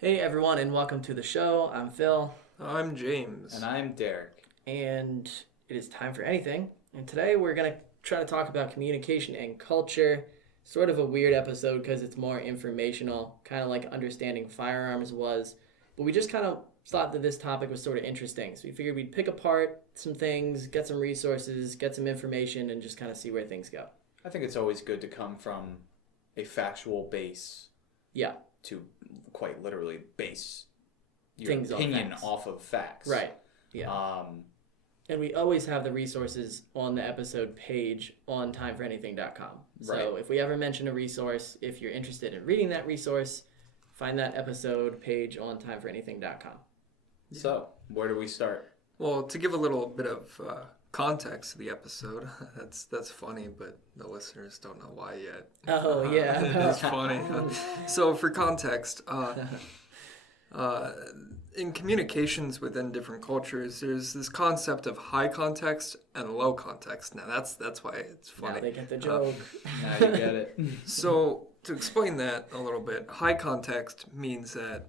Hey everyone, and welcome to the show. I'm Phil, I'm James. And I'm Derek. and it is time for anything. And today we're going to try to talk about communication and culture. Sort of a weird episode because it's more informational, kind of like understanding firearms was. But we just kind of thought that this topic was sort of interesting. So we figured we'd pick apart some things, get some resources, get some information, and just kind of see where things go. I think it's always good to come from a factual base Yeah, to quite literally base your Things on opinion facts. off of facts. right. Yeah. And we always have the resources on the episode page on timeforanything.com. So Right. if we ever mention a resource, if you're interested in reading that resource, find that episode page on timeforanything.com. So, where do we start? Well, to give a little bit of context to the episode, that's funny, but the listeners don't know why yet. Oh, yeah. It's funny. So for context, in communications within different cultures, there's this concept of high context and low context. Now that's why it's Now funny. they get the joke. Now you get it. So to explain that a little bit, high context means that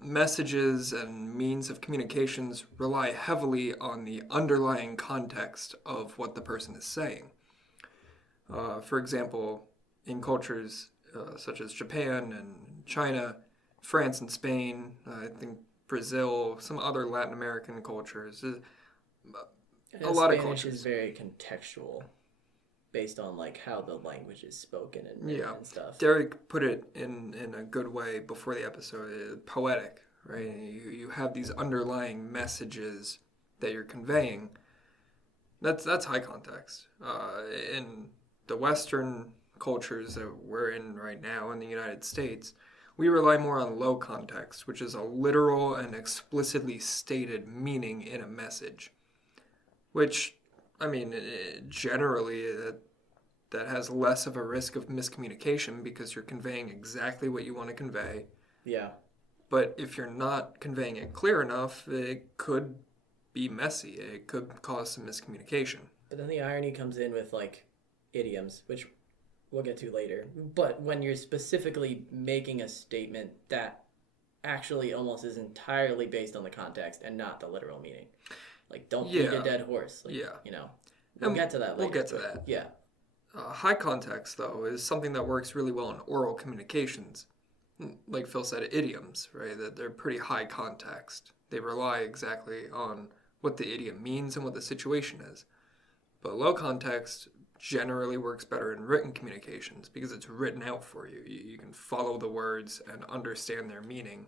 messages and means of communications rely heavily on the underlying context of what the person is saying. For example, in cultures such as Japan and China, France and Spain, I think Brazil, some other Latin American cultures, a lot of Spanish cultures. is very contextual based on like how the language is spoken and, Yeah. and stuff. Derek put it in a good way before the episode. Poetic, right? You have these underlying messages that you're conveying. That's high context. In the Western cultures that we're in right now in the United States, we rely more on low context, which is a literal and explicitly stated meaning in a message. Which, I mean, generally that has less of a risk of miscommunication because you're conveying exactly what you want to convey. Yeah. But if you're not conveying it clear enough, it could be messy. It could cause some miscommunication. But then the irony comes in with like idioms, which we'll get to later. But when you're specifically making a statement that actually almost is entirely based on the context and not the literal meaning. Like, don't beat a dead horse. Like, Yeah. You know, we'll And get to that later. we'll get to that. Yeah. High context, though, is something that works really well in oral communications. Like Phil said, idioms, right? That they're pretty high context. They rely exactly on what the idiom means and what the situation is. But low context generally works better in written communications because it's written out for you. You can follow the words and understand their meaning.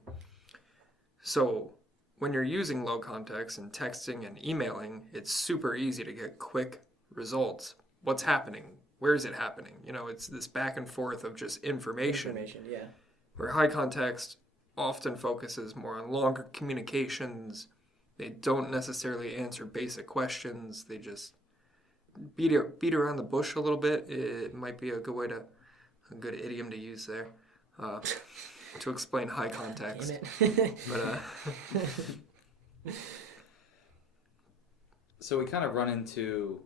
So when you're using low context in texting and emailing, it's super easy to get quick results. What's happening? Where is it happening? You know, it's this back and forth of just information. Yeah. Where high context often focuses more on longer communications. They don't necessarily answer basic questions. They just beat around the bush a little bit. It might be a good idiom to use there to explain high context. But So we kind of run into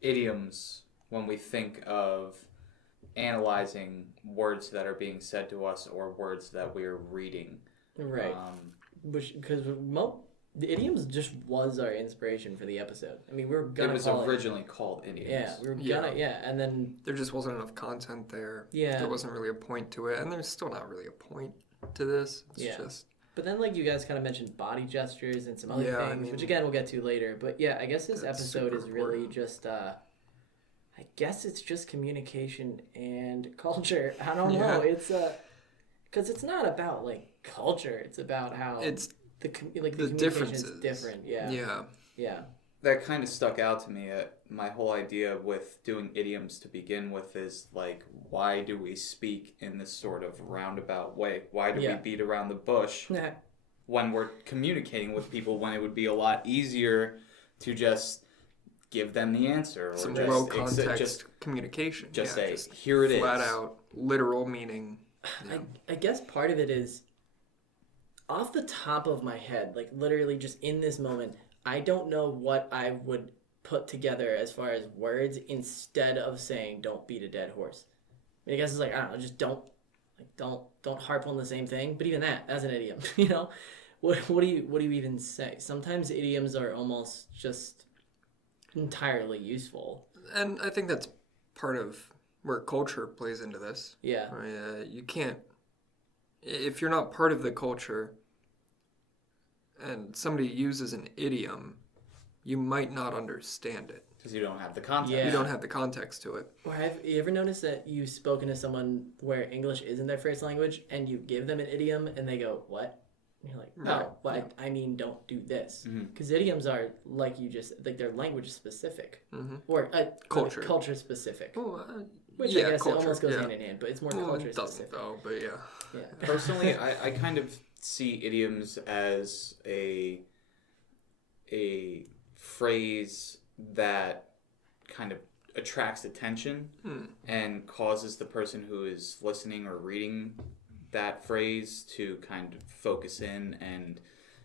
idioms when we think of analyzing words that are being said to us or words that we're reading. Right. Because the idioms just was our inspiration for the episode. I mean, we were gonna It was call originally called idioms. Yeah, we were gonna and then there just wasn't enough content there. Yeah. There wasn't really a point to it, and there's still not really a point to this. It's just... But then, like, you guys kind of mentioned body gestures and some other things, I mean, which again we'll get to lalater. But yeah, I guess this episode is really just, I guess it's just communication and culture. I don't know. It's because it's not about like culture. It's about how it's the communication is differences. different. Yeah. That kind of stuck out to me. My whole idea with doing idioms to begin with is like, why do we speak in this sort of roundabout way? Why do we beat around the bush when we're communicating with people when it would be a lot easier to just give them the answer? Or Some just, low context communication. Just say, here it is. Flat out, literal meaning. Yeah. I guess part of it is off the top of my head, like literally just in this moment, I don't know what I would put together as far as words instead of saying don't beat a dead horse. I mean, I guess it's like, I don't know, just don't Like don't harp on the same thing. But even that as an idiom, what do you even say? Sometimes idioms are almost just entirely useful. And I think that's part of where culture plays into this. Yeah. You can't, if you're not part of the culture and somebody uses an idiom, you might not understand it. Because you don't have the context. Yeah. You don't have the context to it. Or have you ever noticed that you've spoken to someone where English isn't their first language and you give them an idiom and they go, what? And you're like, no, but I mean, don't do this. Because idioms are, like you just, like they're language specific. Or culture specific. Well, Which I guess culture, it almost goes hand in hand, but it's more culture it doesn't specific. though, but yeah. Personally, I kind of see idioms as a phrase that kind of attracts attention and causes the person who is listening or reading that phrase to kind of focus in, and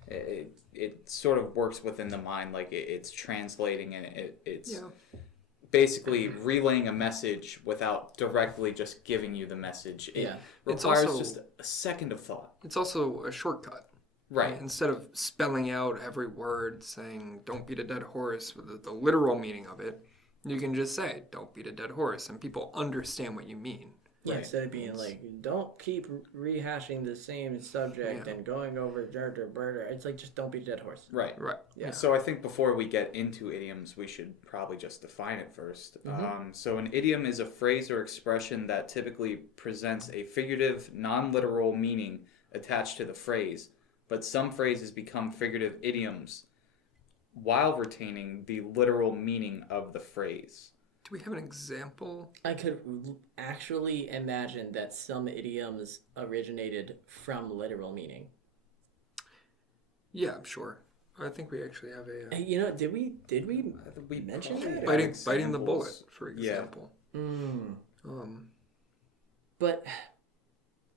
it sort of works within the mind, like it's translating, and it's basically relaying a message without directly just giving you the message. It requires also just a second of thought. It's also a shortcut. Right. Instead of spelling out every word, saying don't beat a dead horse with the literal meaning of it, you can just say don't beat a dead horse, and people understand what you mean. Yeah, instead of being like, don't keep rehashing the same subject and going over birder. It's like, just don't beat a dead horse. Right. Yeah. So I think before we get into idioms, we should probably just define it first. So an idiom is a phrase or expression that typically presents a figurative, non-literal meaning attached to the phrase. But some phrases become figurative idioms while retaining the literal meaning of the phrase. Do we have an example? I could actually imagine that some idioms originated from literal meaning. Yeah, I'm sure. I think we actually have a... did we mention that? Biting the bullet, for example. Yeah. But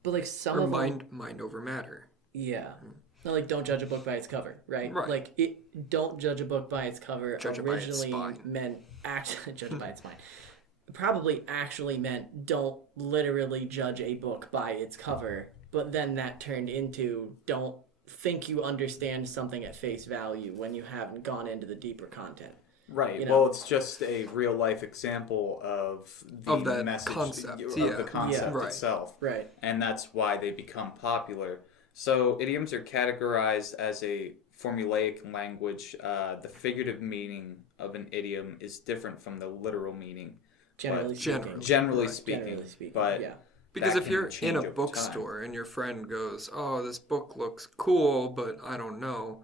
like some or of mind over matter. Yeah. Like, don't judge a book by its cover, right? Like, don't judge a book by its cover originally meant judge it by its spine. Probably actually meant don't literally judge a book by its cover, but then that turned into don't think you understand something at face value when you haven't gone into the deeper content. Right. Well, it's just a real life example of the message concept. Of the concept itself. Right. And that's why they become popular. So idioms are categorized as a formulaic language. The figurative meaning of an idiom is different from the literal meaning. Generally speaking. But because if you're in a bookstore and your friend goes, "Oh, this book looks cool, but I don't know,"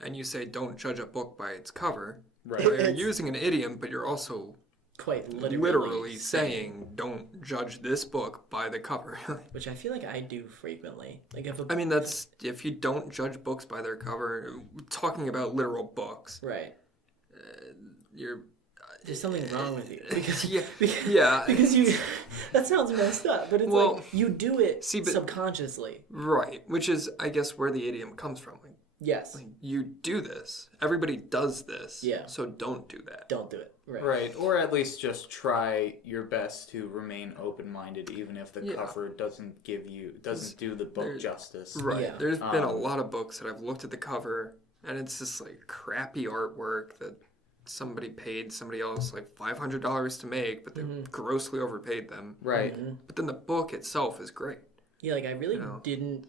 and you say, "Don't judge a book by its cover," you're using an idiom, but you're also quite literally saying don't judge this book by the cover. Which I feel like I do frequently. Like that's if you don't judge books by their cover, talking about literal books. Right. There's something wrong with you. Because you that sounds messed up, but it's like you do it subconsciously. Right, which is I guess where the idiom comes from. Yes. Like, you do this. Everybody does this. Yeah. So don't do that. Don't do it. Right. Or at least just try your best to remain open-minded, even if the cover doesn't do the book justice. Right. Yeah. There's been a lot of books that I've looked at the cover, and it's just like crappy artwork that somebody paid somebody else like $500 to make, but they grossly overpaid them. Right. But then the book itself is great. Yeah, like I really didn't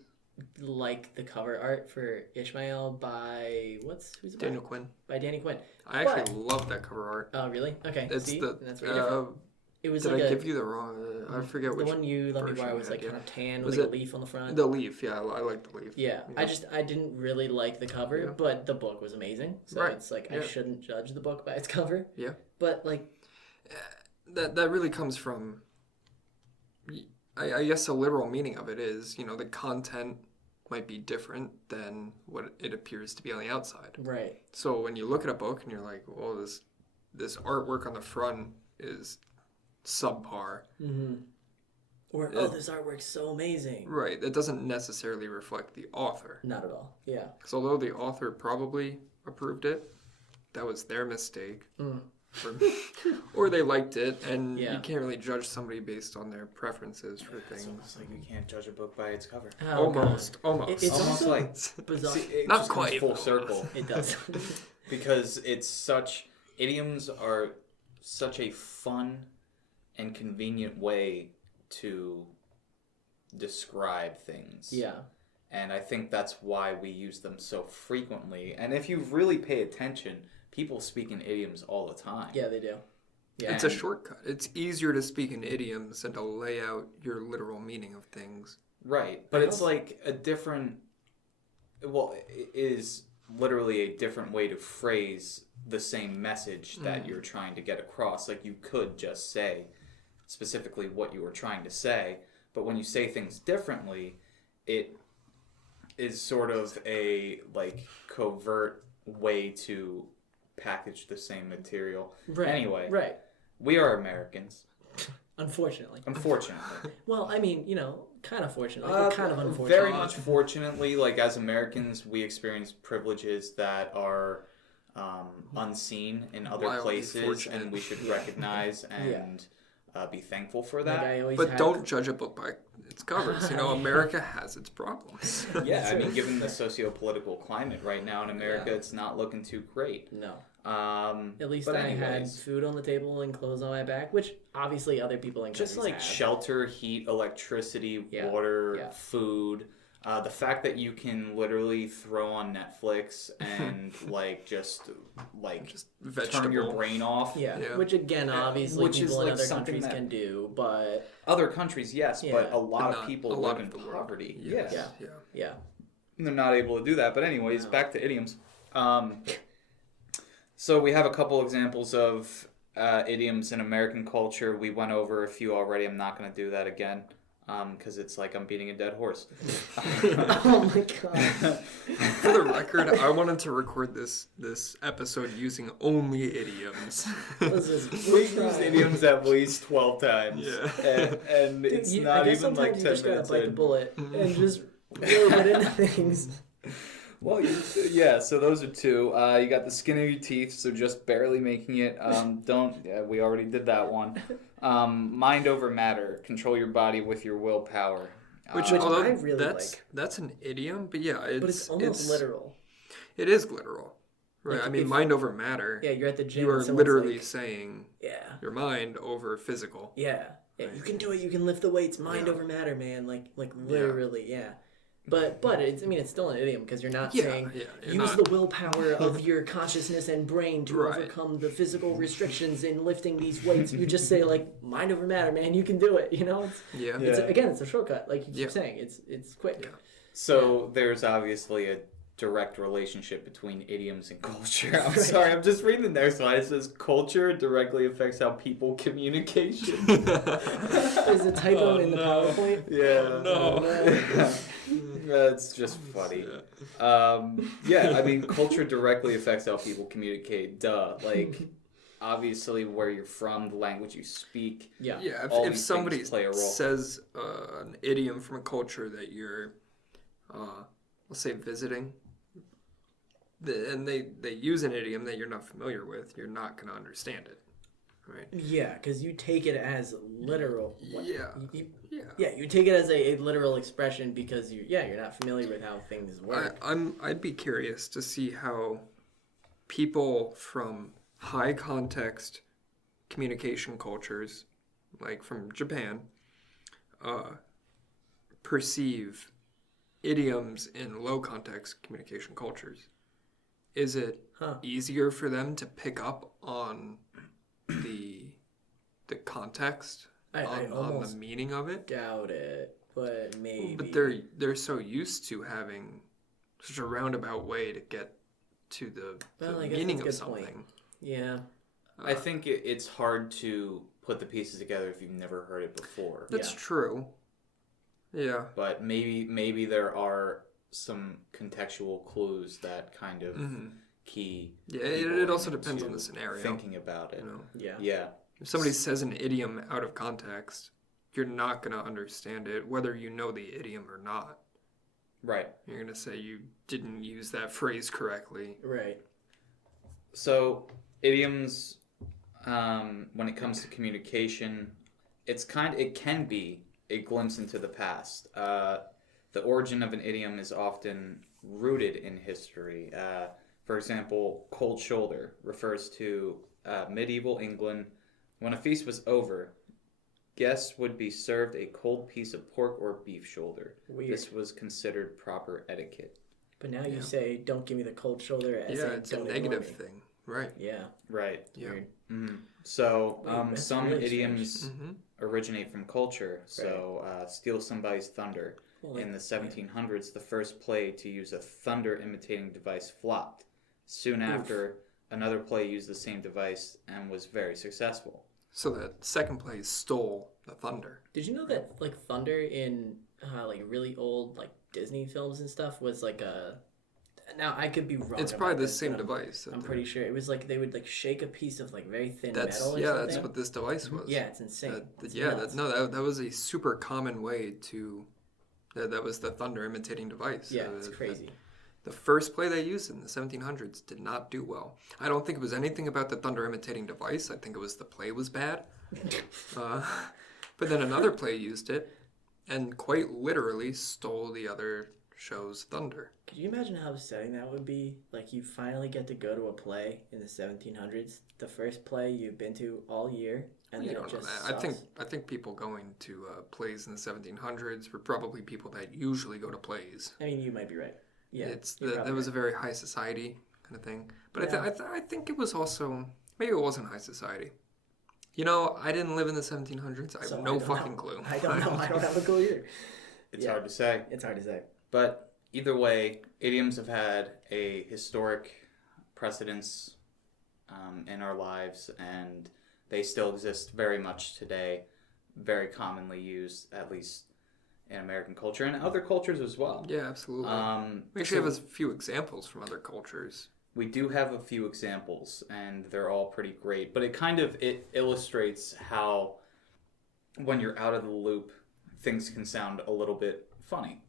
like the cover art for Ishmael by who's it Daniel Quinn. By Danny Quinn. I actually love that cover art. Oh, really? Okay. It's See? that's very different. It was did I give you the wrong? I forget which. The one you let me borrow was like kind of tan with a leaf on the front. The leaf, yeah, I like the leaf. Yeah, I didn't really like the cover, but the book was amazing. So it's like I shouldn't judge the book by its cover. Yeah. But like, that really comes from. I guess the literal meaning of it is, the content might be different than what it appears to be on the outside. Right. So when you look at a book and you're like, well, this artwork on the front is subpar. Mm-hmm. Or, this artwork's so amazing. Right. That doesn't necessarily reflect the author. Not at all. Yeah. Because although the author probably approved it, that was their mistake. or they liked it, and Yeah. you can't really judge somebody based on their preferences for It's things. almost like you can't judge a book by its cover. Oh, God. Almost. It's Almost also like bizarre. it Not just comes quite, full but circle. It does. Because idioms are such a fun and convenient way to describe things. Yeah. And I think that's why we use them so frequently. And if you really pay attention, people speak in idioms all the time. Yeah, they do. Yeah. It's a shortcut. It's easier to speak in idioms and to lay out your literal meaning of things. Right. But it's like a different... Well, it is literally a different way to phrase the same message that you're trying to get across. Like, you could just say specifically what you were trying to say, but when you say things differently, it is sort of a, like, covert way to package the same material. Right. Anyway, Right. we are Americans. Unfortunately. Unfortunately. I mean, kind of fortunately, but kind of unfortunately. Very much fortunately, like, as Americans, we experience privileges that are unseen in other Wildly places, fortunate. and we should recognize and be thankful for Like, that. I always But have- don't judge a book by its covers. America has its problems. Yeah, I mean, given the socio-political climate right now in America, it's not looking too great. No. At least but I had anyways, food on the table and clothes on my back, which obviously other people in just countries like have. shelter, heat, electricity, Yeah, water, yeah. food. The fact that you can literally throw on Netflix and just turn your Vegetable. brain off. Yeah, Yeah. which again, obviously, Which is, people in like, other something countries that- can do, but Other countries, yes, Yeah. but a lot But of not people a lot live in of the world. poverty. Yes. Yes. Yeah. Yeah. yeah. And they're not able to do that. But anyways, No. back to idioms. So we have a couple examples of idioms in American culture. We went over a few already. I'm not going to do that again because it's like I'm beating a dead horse. Oh my god. For the record, I wanted to record this episode using only idioms. Let's just- We use idioms at least 12 times. Yeah. And Dude, it's I not guess even like sometimes 10 you just gotta minutes bite the in. bullet and just really get into things. Well, yeah, so those are two. You got the skin of your teeth, so just barely making it. We already did that one. Mind over matter. Control your body with your willpower. Which I really that's an idiom, but yeah, But it's almost literal. It is literal. Right. Like, I mean, if- mind over matter. Yeah, you're at the gym. You are and someone's literally like, saying yeah. your mind over physical. Yeah. Yeah, you can do it. You can lift the weights. Mind over matter, man. Like literally, yeah. But it's still an idiom because you're not saying you're use not- the willpower of your consciousness and brain to Right. overcome the physical restrictions in lifting these weights. You just say like mind over matter, man. You can do it. Yeah. It's a shortcut. Like you keep Yeah. saying, it's quick. Yeah. So there's obviously a direct relationship between idioms and culture. I'm Right. sorry, I'm just reading the next slide. It says culture directly affects how people communicate. There's a typo in the PowerPoint. Yeah. No. That's just funny. I mean, culture directly affects how people communicate. Duh. Like, obviously, where you're from, the language you speak. Yeah. Yeah, All if these somebody things play a role. says an idiom from a culture that you're, let's say, visiting, and they use an idiom that you're not familiar with, you're not going to understand it, right? Yeah, because you take it as literal. Yeah. You take it as a literal expression because you're not familiar with how things work. I'd be curious to see how people from high context communication cultures, like from Japan, perceive idioms in low context communication cultures. Is it easier for them to pick up on the context, I on almost the meaning of it? doubt it, but maybe. But they're so used to having such a roundabout way to get to the I guess meaning of that's a good point. something. Yeah. I think it's hard to put the pieces together if you've never heard it before. That's Yeah. true. Yeah. But maybe there are some contextual clues that kind of key. Yeah, people it also depends on into the scenario. Thinking about it. Yeah. Yeah. If somebody says an idiom out of context, you're not going to understand it, whether you know the idiom or not. Right. You're going to say you didn't use that phrase correctly. Right. So idioms when it comes to communication, it can be a glimpse into the past. The origin of an idiom is often rooted in history. For example, cold shoulder refers to medieval England. When a feast was over, guests would be served a cold piece of pork or beef shoulder. Weird. This was considered proper etiquette. But now you say, "Don't give me the cold shoulder." As it's a negative thing, right? Yeah. Right. Yeah. Weird. Mm-hmm. So That's some really idioms originate from culture. So steal somebody's thunder. Well, In the 1700s, the first play to use a thunder imitating device flopped. Soon after, another play used the same device and was very successful. So that second play stole the thunder. Did you know that like thunder in like really old like Disney films and stuff was like a... Now I could be wrong. It's probably the same device. I'm pretty sure it was like they would like shake a piece of like very thin metal. Or something. That's what this device was. Yeah, it's insane. That was a super common way to. That was the thunder imitating device. Yeah, it's crazy. The first play they used in the 1700s did not do well. I don't think it was anything about the thunder imitating device. I think it was the play was bad. But then another play used it and quite literally stole the other show's thunder. Could you imagine how upsetting that would be? Like you finally get to go to a play in the 1700s, the first play you've been to all year, and then it just sucks. I think people going to plays in the 1700s were probably people that usually go to plays. I mean, you might be right. Yeah, that was a very high society kind of thing. But I think it was also, maybe it wasn't high society. You know, I didn't live in the 1700s. I have no fucking clue. I don't know. I don't have a clue either. It's hard to say. It's hard to say. But either way, idioms have had a historic precedence in our lives, and they still exist very much today, very commonly used, at least in American culture and other cultures as well. Yeah, absolutely. We actually have a few examples from other cultures. We do have a few examples, and they're all pretty great. But it illustrates how, when you're out of the loop, things can sound a little bit funny.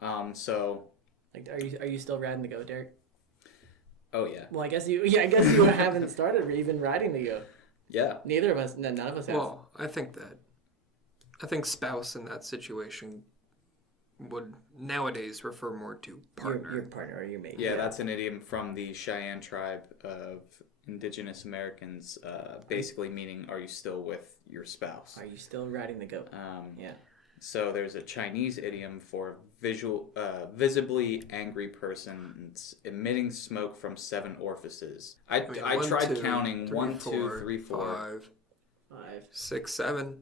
Like, are you still riding the goat, Derek? Oh yeah. Well, I guess you haven't started even riding the goat. Yeah. Neither of us. None of us have. Well, I think spouse in that situation would nowadays refer more to partner. Your partner or your mate. Yeah, that's an idiom from the Cheyenne tribe of indigenous Americans, basically meaning, are you still with your spouse? Are you still riding the goat? Yeah. So there's a Chinese idiom for visibly angry person. It's emitting smoke from 7 orifices. I tried counting 1, 2, 3, 4, 5, 6, 7.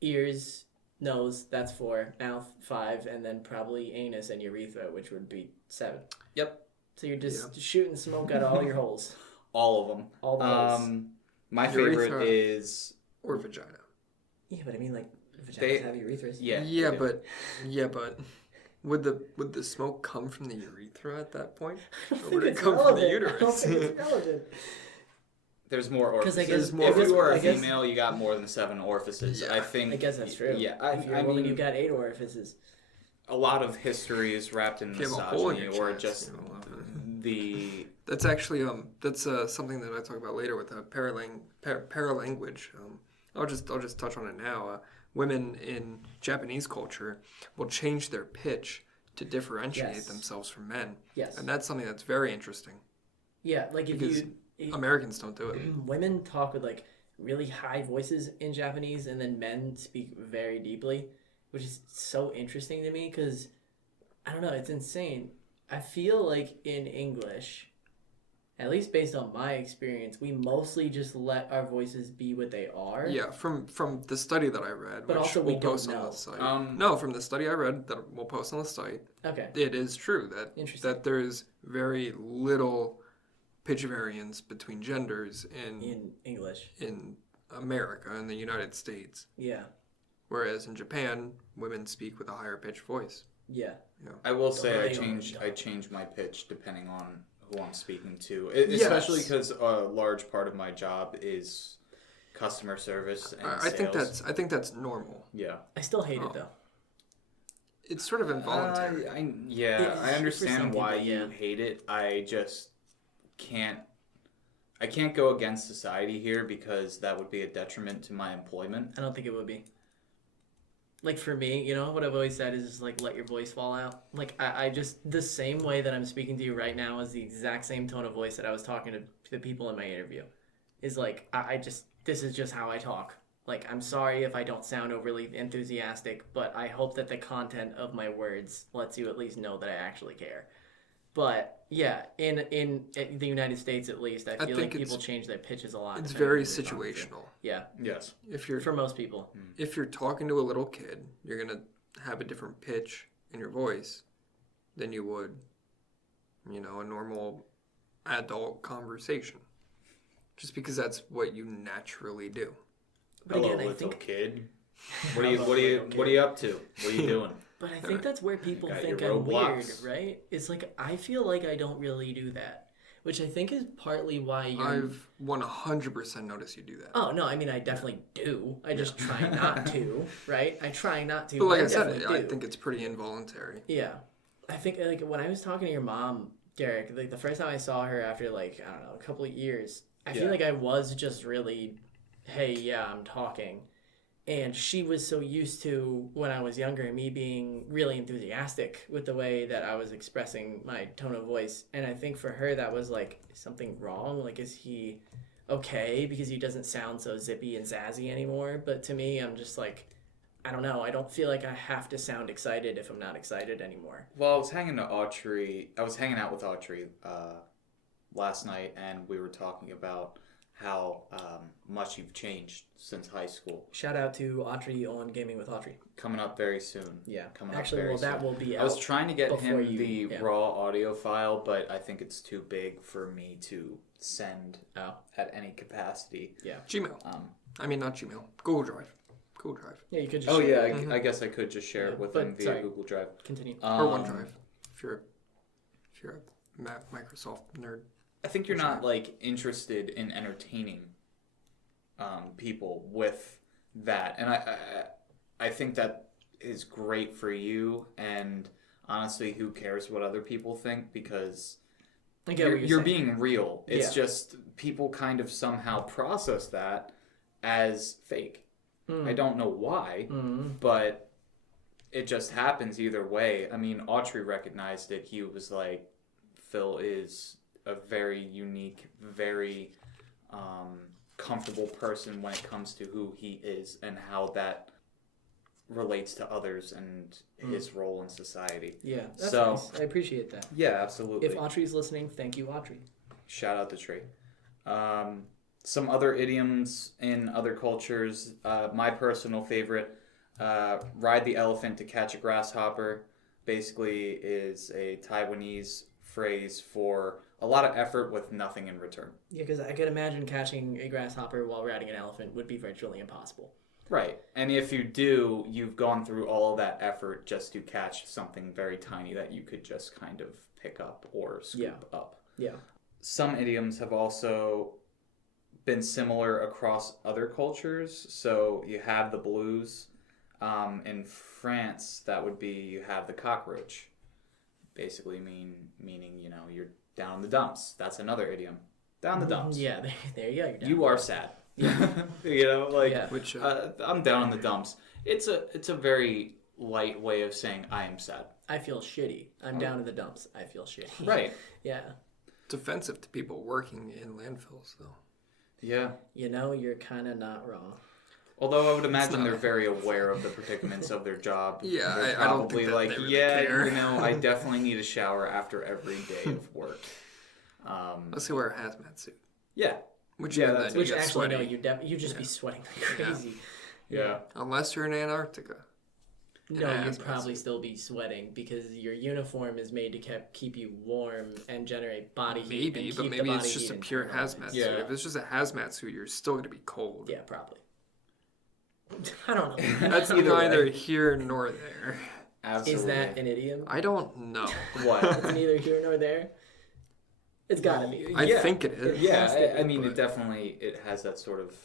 Ears, nose, that's 4. Mouth, 5, and then probably anus and urethra, which would be 7. Yep. So you're just shooting smoke out of all your holes. All of them. All the holes. My favorite is... Or vagina. Yeah, but I mean, like, vaginas have urethras. Yeah. But would the smoke come from the urethra at that point? Or would it come from the uterus? I don't think it's relevant. There's more orifices. If you were a female, you got more than 7 orifices. Yeah. I guess that's true. Yeah. If you're a woman, you've got 8 orifices. A lot of history is wrapped in misogyny, or just the... That's actually that's something that I talk about later with paralanguage. I'll just touch on it now. Women in Japanese culture will change their pitch to differentiate themselves from men. Yes. And that's something that's very interesting. Yeah, like if Americans don't do it. Women talk with like really high voices in Japanese, and then men speak very deeply, which is so interesting to me because I don't know, it's insane. I feel like in English, at least based on my experience, we mostly just let our voices be what they are. Yeah, from the study that I read, but which also we'll we post don't on know. the site. No, from the study I read that we'll post on the site. Okay. It is true that there is very little pitch variance between genders in English, in America, in the United States. Yeah. Whereas in Japan, women speak with a higher pitched voice. Yeah. I will say I change my pitch depending on who I'm speaking to, especially because a large part of my job is customer service and sales. I think that's normal. Yeah. I still hate it though. It's sort of involuntary. I understand why you hate it. I just can't. I can't go against society here because that would be a detriment to my employment. I don't think it would be. Like for me, you know, what I've always said is like let your voice fall out. Like I just the same way that I'm speaking to you right now is the exact same tone of voice that I was talking to the people in my interview. Is like I just this is just how I talk. Like I'm sorry if I don't sound overly enthusiastic, but I hope that the content of my words lets you at least know that I actually care. But yeah, in the United States at least, I feel like people change their pitches a lot. It's very situational. Yeah. Yes. For most people. If you're talking to a little kid, you're gonna have a different pitch in your voice than you would, you know, a normal adult conversation. Just because that's what you naturally do. But Hello, again, little kid. What are you up to? What are you doing? But I think that's where people think your I'm weird, Roblox. right? It's like I feel like I don't really do that, which I think is partly why you're. I've 100% noticed you do that. Oh no, I mean I definitely do. I just try not to, right? I try not to. But like I definitely said, I do. think it's pretty involuntary. Yeah, I think like when I was talking to your mom, Derek, like the first time I saw her after like I don't know a couple of years, I feel like I was just really, hey, yeah, I'm talking. And she was so used to, when I was younger, me being really enthusiastic with the way that I was expressing my tone of voice. And I think for her, that was like, is something wrong? Like, is he okay? Because he doesn't sound so zippy and zazzy anymore. But to me, I'm just like, I don't know. I don't feel like I have to sound excited if I'm not excited anymore. Well, I was hanging out with Autry last night, and we were talking about how much you've changed since high school. Shout out to Autry on Gaming with Autry. Coming up very soon. Yeah. Coming Actually, up very that soon. will be out. I was trying to get him the raw audio file, but I think it's too big for me to send at any capacity. Yeah. Gmail. Not Gmail. Google Drive. Google Drive. Yeah, you could just share it. I guess I could just share it with them via Google Drive. Continue. Or OneDrive. If you're a Microsoft nerd. I think you're not like interested in entertaining people with that, and I think that is great for you. And honestly, who cares what other people think? Because you're being real. It's just people kind of somehow process that as fake. I don't know why, but it just happens either way. I mean, Autry recognized it. He was like, Phil is a very unique, very comfortable person when it comes to who he is and how that relates to others and his role in society. Yeah, that's nice. I appreciate that. Yeah, absolutely. If Autry's listening, thank you, Autry. Shout out to Trey. Some other idioms in other cultures. My personal favorite, ride the elephant to catch a grasshopper, basically is a Taiwanese phrase for a lot of effort with nothing in return. Yeah, because I could imagine catching a grasshopper while riding an elephant would be virtually impossible. Right. And if you do, you've gone through all of that effort just to catch something very tiny that you could just kind of pick up or scoop up. Yeah. Some idioms have also been similar across other cultures. So you have the blues. In France, that would be you have the cockroach. Basically meaning, you know, you're down in the dumps. That's another idiom. Down the dumps. Yeah, there you go. You are sad. Yeah. You know, like Which I'm down in the dumps. It's a very light way of saying I am sad. I feel shitty. I'm down in the dumps. I feel shitty. Right. Yeah. it's offensive to people working in landfills, though. Yeah. You know, you're kind of not wrong. Although I would imagine they're very aware of the predicaments of their job. Yeah, They're I don't think that like, they really yeah, care. you know, I definitely need a shower after every day of work. Let's say wear a hazmat suit. Yeah. Which that's- you Which get actually, sweaty. no, you just be sweating like crazy. Yeah. Unless you're in Antarctica. No, Yeah, you'd hazmat probably suit. still be sweating because your uniform is made to keep you warm and generate body heat. Maybe, and but keep the maybe it's body just a heat pure internal. hazmat Yeah. suit. If it's just a hazmat suit, you're still going to be cold. Yeah, probably. I don't know. That's Either neither way. here nor there. Absolutely. Is that an idiom? I don't know. What? It's neither here nor there. It's gotta be. I Yeah. think it is. has to Yeah, be, I mean, but- it definitely has that sort of.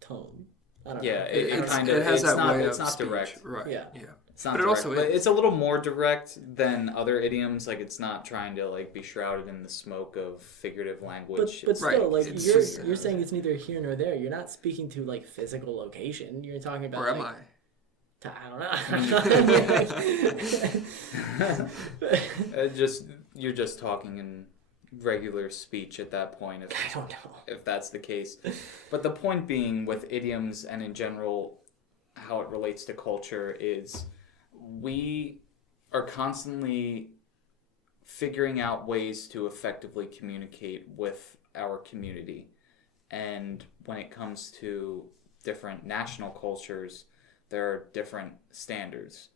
Tone. I don't Yeah, know. it I don't kind know. of It has it's that not way it's of not speech. direct. Right. Yeah. Yeah. It's not but it direct, also but is. it's a little more direct than other idioms. Like, it's not trying to like be shrouded in the smoke of figurative language. But Right. still, like It's you're just, you're saying it's neither here nor there. You're not speaking to like physical location. You're talking about. Or am like, I? I don't know. You're just talking in regular speech at that point. I don't know. If that's the case. But the point being with idioms and in general how it relates to culture is we are constantly figuring out ways to effectively communicate with our community. And when it comes to different national cultures, there are different standards.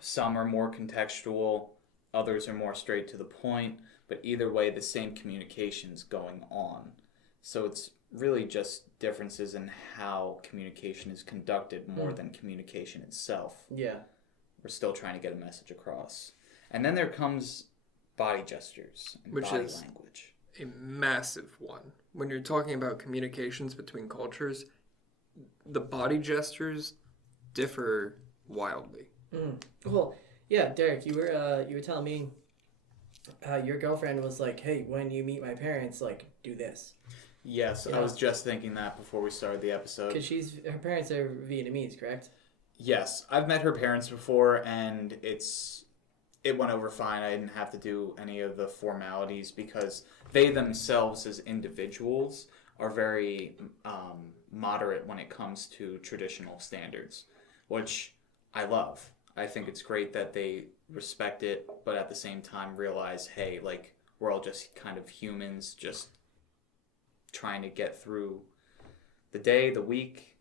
Some are more contextual, others are more straight to the point, but either way, the same communication's going on. So it's really just differences in how communication is conducted more than communication itself. Yeah. We're still trying to get a message across. And then there comes body gestures and Which body is language. a massive one. When you're talking about communications between cultures, the body gestures differ wildly. Well, yeah, Derek, you were telling me your girlfriend was like, "Hey, when you meet my parents, like, do this." Yes, Yeah. I was just thinking that before we started the episode. Because her parents are Vietnamese, correct? Yes, I've met her parents before, and it went over fine. I didn't have to do any of the formalities because they themselves as individuals are very moderate when it comes to traditional standards, which I love. I think it's great that they respect it, but at the same time realize, hey, like, we're all just kind of humans, just trying to get through the day, the week,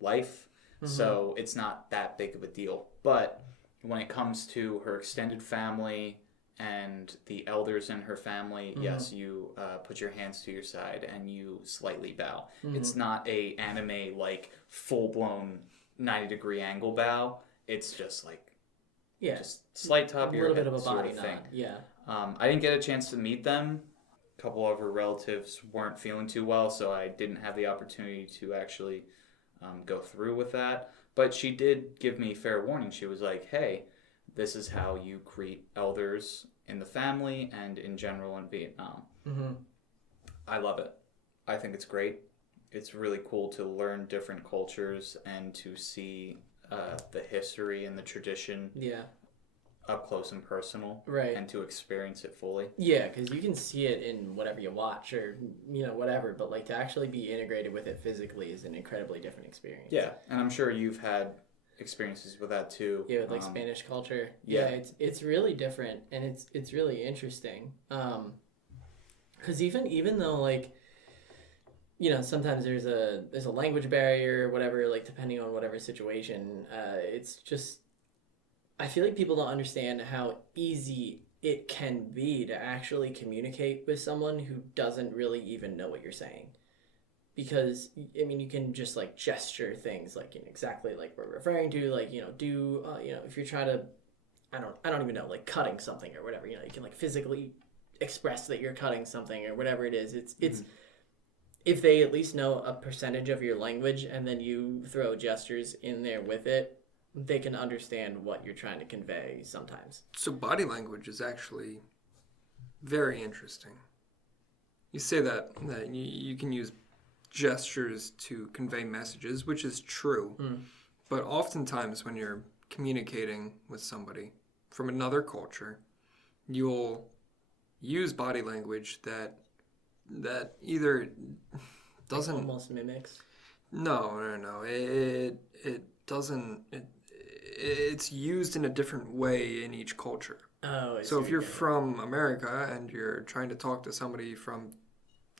life. So it's not that big of a deal. But when it comes to her extended family and the elders in her family, yes, you put your hands to your side and you slightly bow. It's not a anime like full-blown 90-degree angle bow. It's just like just slight top of your head, a little bit of a sort body of nod. thing. Yeah. I didn't get a chance to meet them. A couple of her relatives weren't feeling too well, so I didn't have the opportunity to actually go through with that. But she did give me fair warning. She was like, hey, this is how you greet elders in the family and in general in Vietnam. I love it. I think it's great. It's really cool to learn different cultures and to see the history and the tradition up close and personal, Right. and to experience it fully. Yeah, because you can see it in whatever you watch or, whatever, but, like, to actually be integrated with it physically is an incredibly different experience. Yeah, and I'm sure you've had experiences with that too. Yeah, with, like, Spanish culture. yeah. It's really different, and it's really interesting. Because even though, like, sometimes there's a language barrier or whatever, like, depending on whatever situation, it's just... I feel like people don't understand how easy it can be to actually communicate with someone who doesn't really even know what you're saying. Because, I mean, you can just, like, gesture things, like, exactly like we're referring to, like, do, if you're trying to, I don't even know, like, cutting something or whatever, you can, like, physically express that you're cutting something or whatever it is. It's if they at least know a percentage of your language and then you throw gestures in there with it, they can understand what you're trying to convey sometimes. So body language is actually very interesting. You say that you can use gestures to convey messages, which is true. But oftentimes when you're communicating with somebody from another culture, you'll use body language that either doesn't... Like almost mimics? No. It doesn't... It's used in a different way in each culture. Oh, so if you're from America and you're trying to talk to somebody from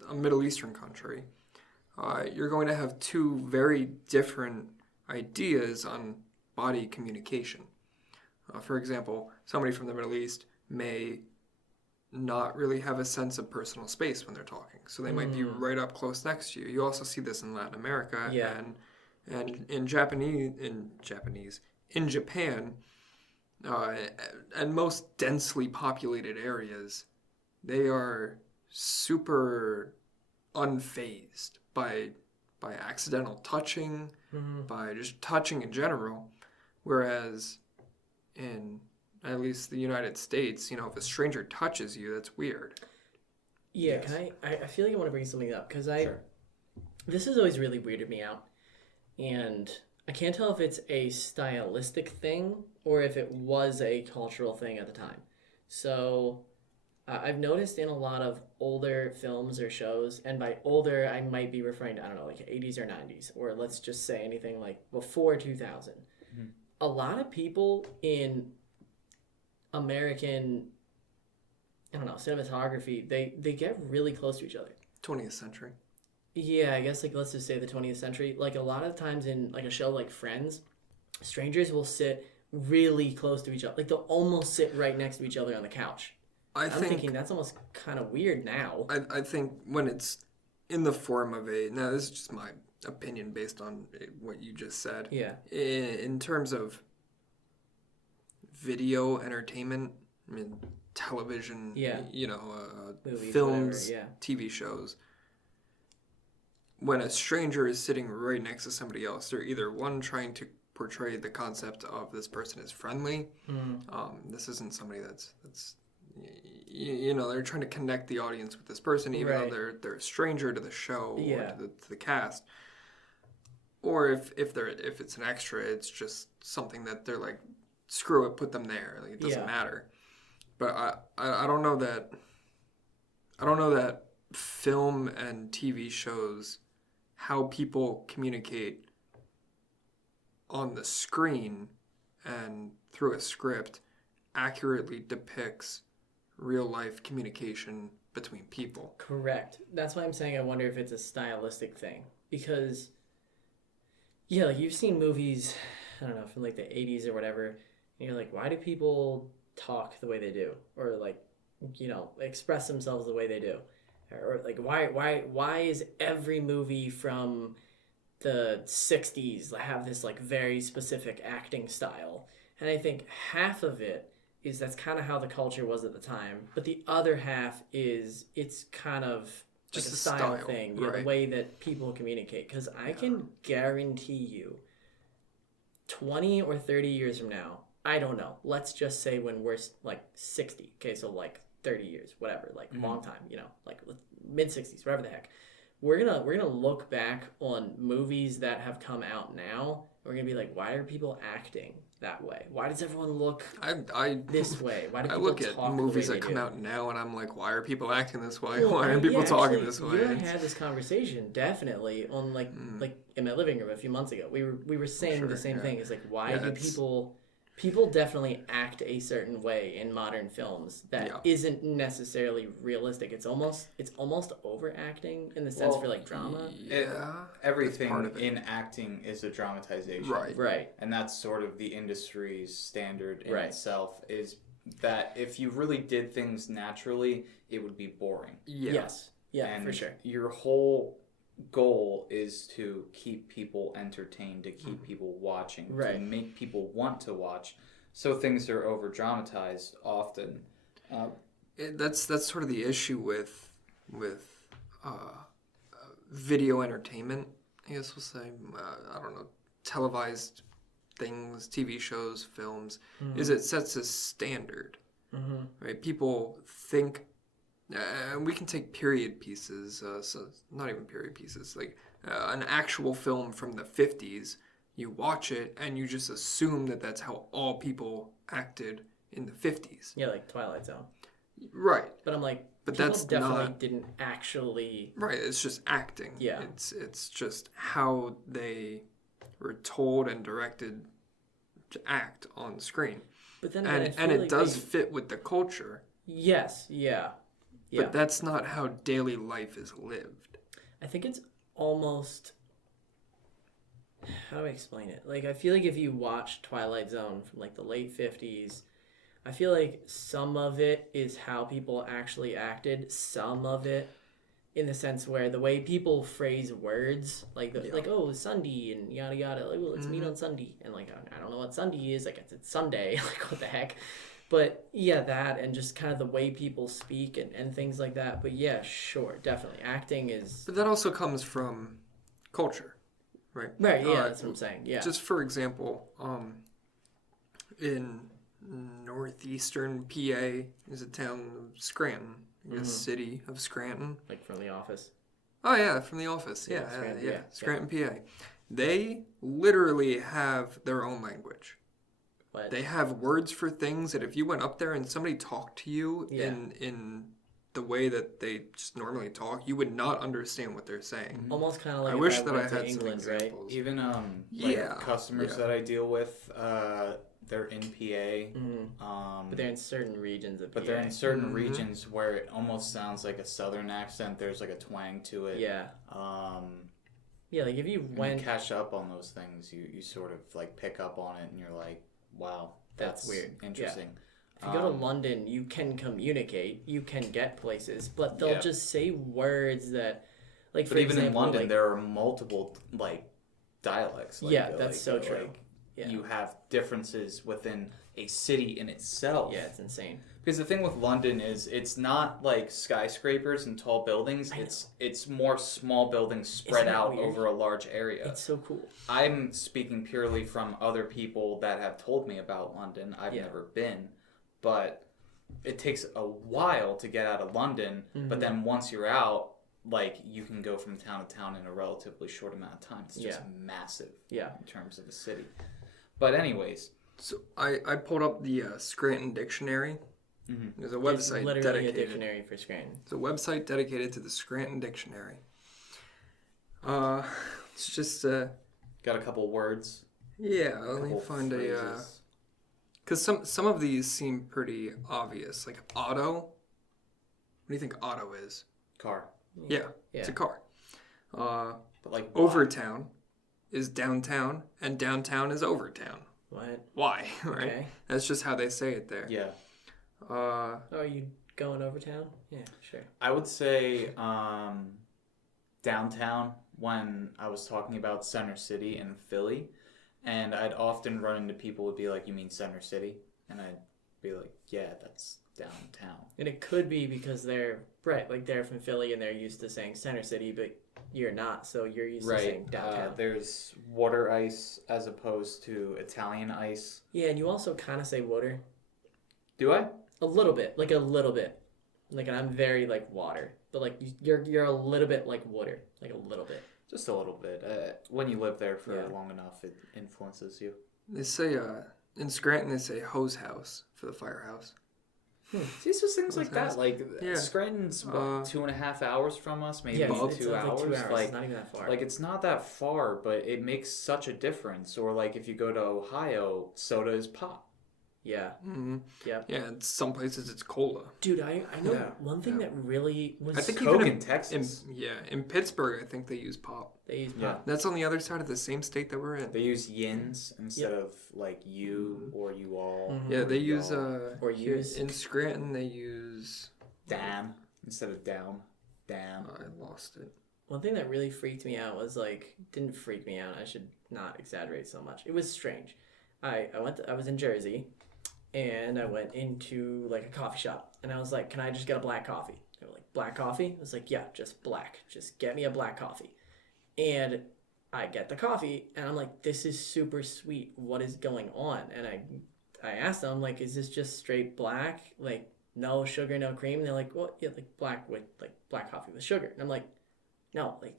a Middle Eastern country, you're going to have two very different ideas on body communication. For example, somebody from the Middle East may not really have a sense of personal space when they're talking. So they might be right up close next to you. You also see this in Latin America and in Japan, and most densely populated areas, they are super unfazed by accidental touching, by just touching in general. Whereas in at least the United States, if a stranger touches you, that's weird. Yeah, yes. I feel like I want to bring something up because Sure. This has always really weirded me out. And I can't tell if it's a stylistic thing or if it was a cultural thing at the time. So I've noticed in a lot of older films or shows, and by older, I might be referring to, I don't know, like 80s or 90s, or let's just say anything like before 2000. Mm-hmm. A lot of people in American, I don't know, cinematography, they get really close to each other. 20th century. Yeah, I guess, like, let's just say the 20th century. Like, a lot of times in, like, a show like Friends, strangers will sit really close to each other. Like, they'll almost sit right next to each other on the couch. I'm thinking that's almost kind of weird now. I think when it's in the form of now this is just my opinion based on what you just said. Yeah. In terms of video entertainment, I mean, television, movies, films, whatever, TV shows. When a stranger is sitting right next to somebody else, they're either one trying to portray the concept of this person is friendly. Mm-hmm. This isn't somebody that's they're trying to connect the audience with this person, even though they're a stranger to the show or to the cast. Or if it's an extra, it's just something that they're like, screw it, put them there. Like, it doesn't matter. But I don't know that. I don't know that film and TV shows, how people communicate on the screen and through a script, accurately depicts real life communication between people. Correct. That's why I'm saying I wonder if it's a stylistic thing. Because, like, you've seen movies, I don't know, from like the 80s or whatever, and you're like, why do people talk the way they do? Or, like, express themselves the way they do? Or, like, why is every movie from the 60s have this, like, very specific acting style? And I think half of it is that's kind of how the culture was at the time. But the other half is it's kind of just like a style thing, the way that people communicate. Because I can guarantee you 20 or 30 years from now, I don't know, let's just say when we're, like, 60. Okay, so, like, 30 years, whatever, like, long time, like mid-60s, whatever the heck. We're gonna look back on movies that have come out now. We're gonna be like, why are people acting that way? Why does everyone look this way? Why do people look talk at movies the way that come out now, and I'm like, why are people acting this way? Well, why are people talking this way? You and I had this conversation definitely on like in my living room a few months ago. We were saying the same thing. It's like, why do people definitely act a certain way in modern films that isn't necessarily realistic. It's almost overacting in the sense for like drama. Everything in acting is a dramatization. Right. And that's sort of the industry's standard in itself, is that if you really did things naturally, it would be boring. Yes. Yeah, and for sure. Your whole goal is to keep people entertained, to keep people watching, to make people want to watch. So things are over dramatized often. That's sort of the issue with video entertainment, I guess we'll say. I don't know, televised things, TV shows, films, is it sets a standard. Right? People think. We can take period pieces, so not even period pieces, like an actual film from the 50s, you watch it and you just assume that that's how all people acted in the 50s. Yeah, like Twilight Zone. Right. But I'm like, but people that's definitely didn't actually... Right, it's just acting. Yeah. It's just how they were told and directed to act on screen. But then it does fit with the culture. Yes, yeah. But that's not how daily life is lived. I think it's almost... How do I explain it? Like, I feel like if you watch Twilight Zone from, like, the late 50s, I feel like some of it is how people actually acted. Some of it in the sense where the way people phrase words, like, oh, Sunday, and yada yada. Like, well, let's meet on Sunday. And, like, I don't know what Sunday is. I guess it's Sunday. Like, what the heck? But, yeah, that and just kind of the way people speak and things like that. But, yeah, sure, definitely. Acting is... But that also comes from culture, right? Right, yeah, that's what I'm saying, yeah. Just for example, in northeastern PA is a town of Scranton. I guess city of Scranton. Like from The Office. Oh, yeah, from The Office. Yeah, Scranton, yeah. PA. Scranton, PA. They literally have their own language. What? They have words for things that if you went up there and somebody talked to you in the way that they just normally talk, you would not understand what they're saying. Almost kind of like I if wish I that I went had to England, some examples. Even Yeah, customers that I deal with, they're in PA. But they're in certain regions of PA. But they're in certain regions where it almost sounds like a southern accent. There's like a twang to it. Yeah. Yeah, like if you When went... you catch up on those things, you sort of like pick up on it and you're like, wow, that's weird. interesting. If you go to London, you can communicate, you can get places, but they'll just say words that, like, for but even example, in London, like, there are multiple like dialects. Like, yeah, that's so true. Like, Yeah. You have differences within a city in itself. Yeah, it's insane. Because the thing with London is it's not like skyscrapers and tall buildings. It's more small buildings spread out weird? over a large area. It's so cool. I'm speaking purely from other people that have told me about London. I've never been, but it takes a while to get out of London. But then once you're out, like you can go from town to town in a relatively short amount of time. It's just massive. Yeah. In terms of the city. But anyways, So I pulled up the Scranton Dictionary. There's a website It's literally dedicated. a dictionary for Scranton. It's a website dedicated to the Scranton Dictionary. It's just got a couple words. Yeah, let me find a because some of these seem pretty obvious, like auto. What do you think auto is? Car. Yeah. It's a car. But like Overtown is downtown, and downtown is Overtown. What? Why? Right? Okay. That's just how they say it there. Yeah. Oh, are you going over town? Yeah, sure. I would say downtown when I was talking about Center City in Philly, and I'd often run into people who would be like, "You mean Center City?" And I'd be like, "Yeah, that's downtown." And it could be because they're like they're from Philly and they're used to saying Center City, but you're not, so you're used to saying downtown. There's water ice as opposed to Italian ice. Yeah, and you also kind of say water. Do I? A little bit. Like, and I'm very, like, water. But, like, you're a little bit like water. Like, a little bit. Just a little bit. When you live there for long enough, it influences you. They say, in Scranton, they say hose house for the firehouse. See, it's just things like that. Like, Scranton's, what, 2.5 hours from us? Maybe it's 2 like 2 hours? hours. It's not even that far. Like, it's not that far, but it makes such a difference. Or, like, if you go to Ohio, soda is pop. Yeah. Mm-hmm. Yep. Yeah, in some places it's cola. Dude, I know one thing that really was... I think Coke even in Texas. In Pittsburgh, I think they use pop. They use pop. That's on the other side of the same state that we're in. They use yins instead of, like, you or you all. Mm-hmm. Yeah, they use... or use. In Scranton, they use... Damn instead of down. Damn. I lost it. One thing that really freaked me out was, like... Didn't freak me out. I should not exaggerate so much. It was strange. I was in Jersey... And I went into, like, a coffee shop. And I was like, can I just get a black coffee? They were like, black coffee? I was like, yeah, just black. Just get me a black coffee. And I get the coffee, and I'm like, this is super sweet. What is going on? And I asked them, like, is this just straight black? Like, no sugar, no cream? And they're like, well, yeah, like, black coffee with sugar. And I'm like, no, like,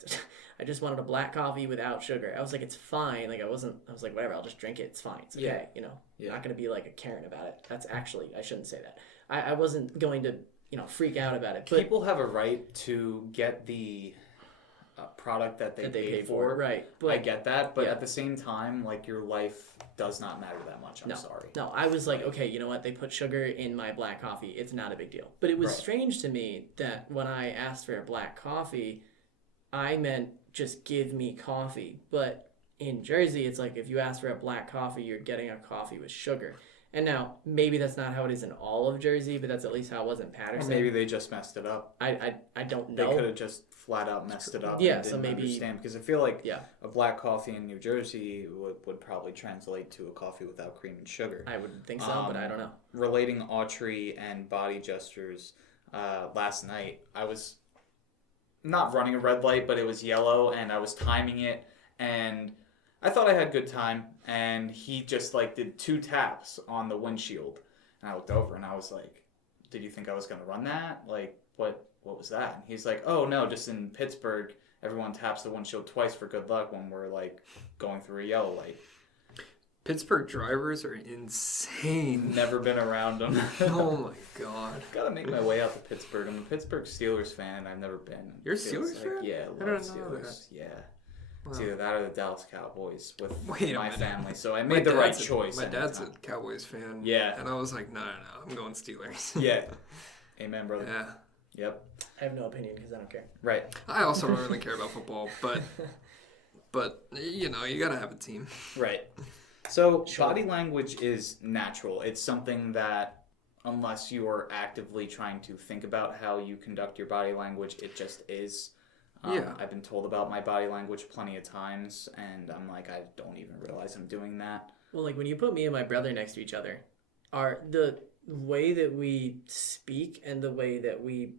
I just wanted a black coffee without sugar. I was like, it's fine. Like, I was like, whatever, I'll just drink it. It's fine. It's okay. You know, you're not going to be like a Karen about it. That's actually, I shouldn't say that. I wasn't going to, freak out about it. But people have a right to get the product that they pay for. Right. But I get that. But at the same time, like, your life does not matter that much. I'm sorry. No, I was like, okay, you know what? They put sugar in my black coffee. It's not a big deal. But it was strange to me that when I asked for a black coffee, I meant just give me coffee. But in Jersey, it's like if you ask for a black coffee, you're getting a coffee with sugar. And now, maybe that's not how it is in all of Jersey, but that's at least how it was in Patterson. Or maybe they just messed it up. I don't know. They could have just flat out messed it up. Yeah, and didn't so maybe understand. Because I feel like a black coffee in New Jersey would probably translate to a coffee without cream and sugar. I would think so, but I don't know. Relating Autry and body gestures, last night I was not running a red light, but it was yellow, and I was timing it, and I thought I had good time, and he just like did 2 taps on the windshield, and I looked over and I was like, "Did you think I was gonna run that? Like, what was that?" And he's like, "Oh no, just in Pittsburgh, everyone taps the windshield twice for good luck when we're like going through a yellow light." Pittsburgh drivers are insane. Never been around them. Oh my god. Gotta make my way out to Pittsburgh. I'm a Pittsburgh Steelers fan. I've never been. You're a Steelers fan? Yeah, I love don't know Steelers. Yeah. Wow. It's either that or the Dallas Cowboys with Wait a my minute. family. So I made the right choice. My dad's a anytime. Cowboys fan. Yeah. And I was like, no, I'm going Steelers. Yeah. Amen, brother. Yeah. Yep. I have no opinion because I don't care. Right. I also don't really care about football, but you know, you gotta have a team. Right. So Sure. body language is natural. It's something that unless you are actively trying to think about how you conduct your body language, it just is. Yeah. I've been told about my body language plenty of times, and I'm like, I don't even realize I'm doing that. Well, like when you put me and my brother next to each other, the way that we speak and the way that we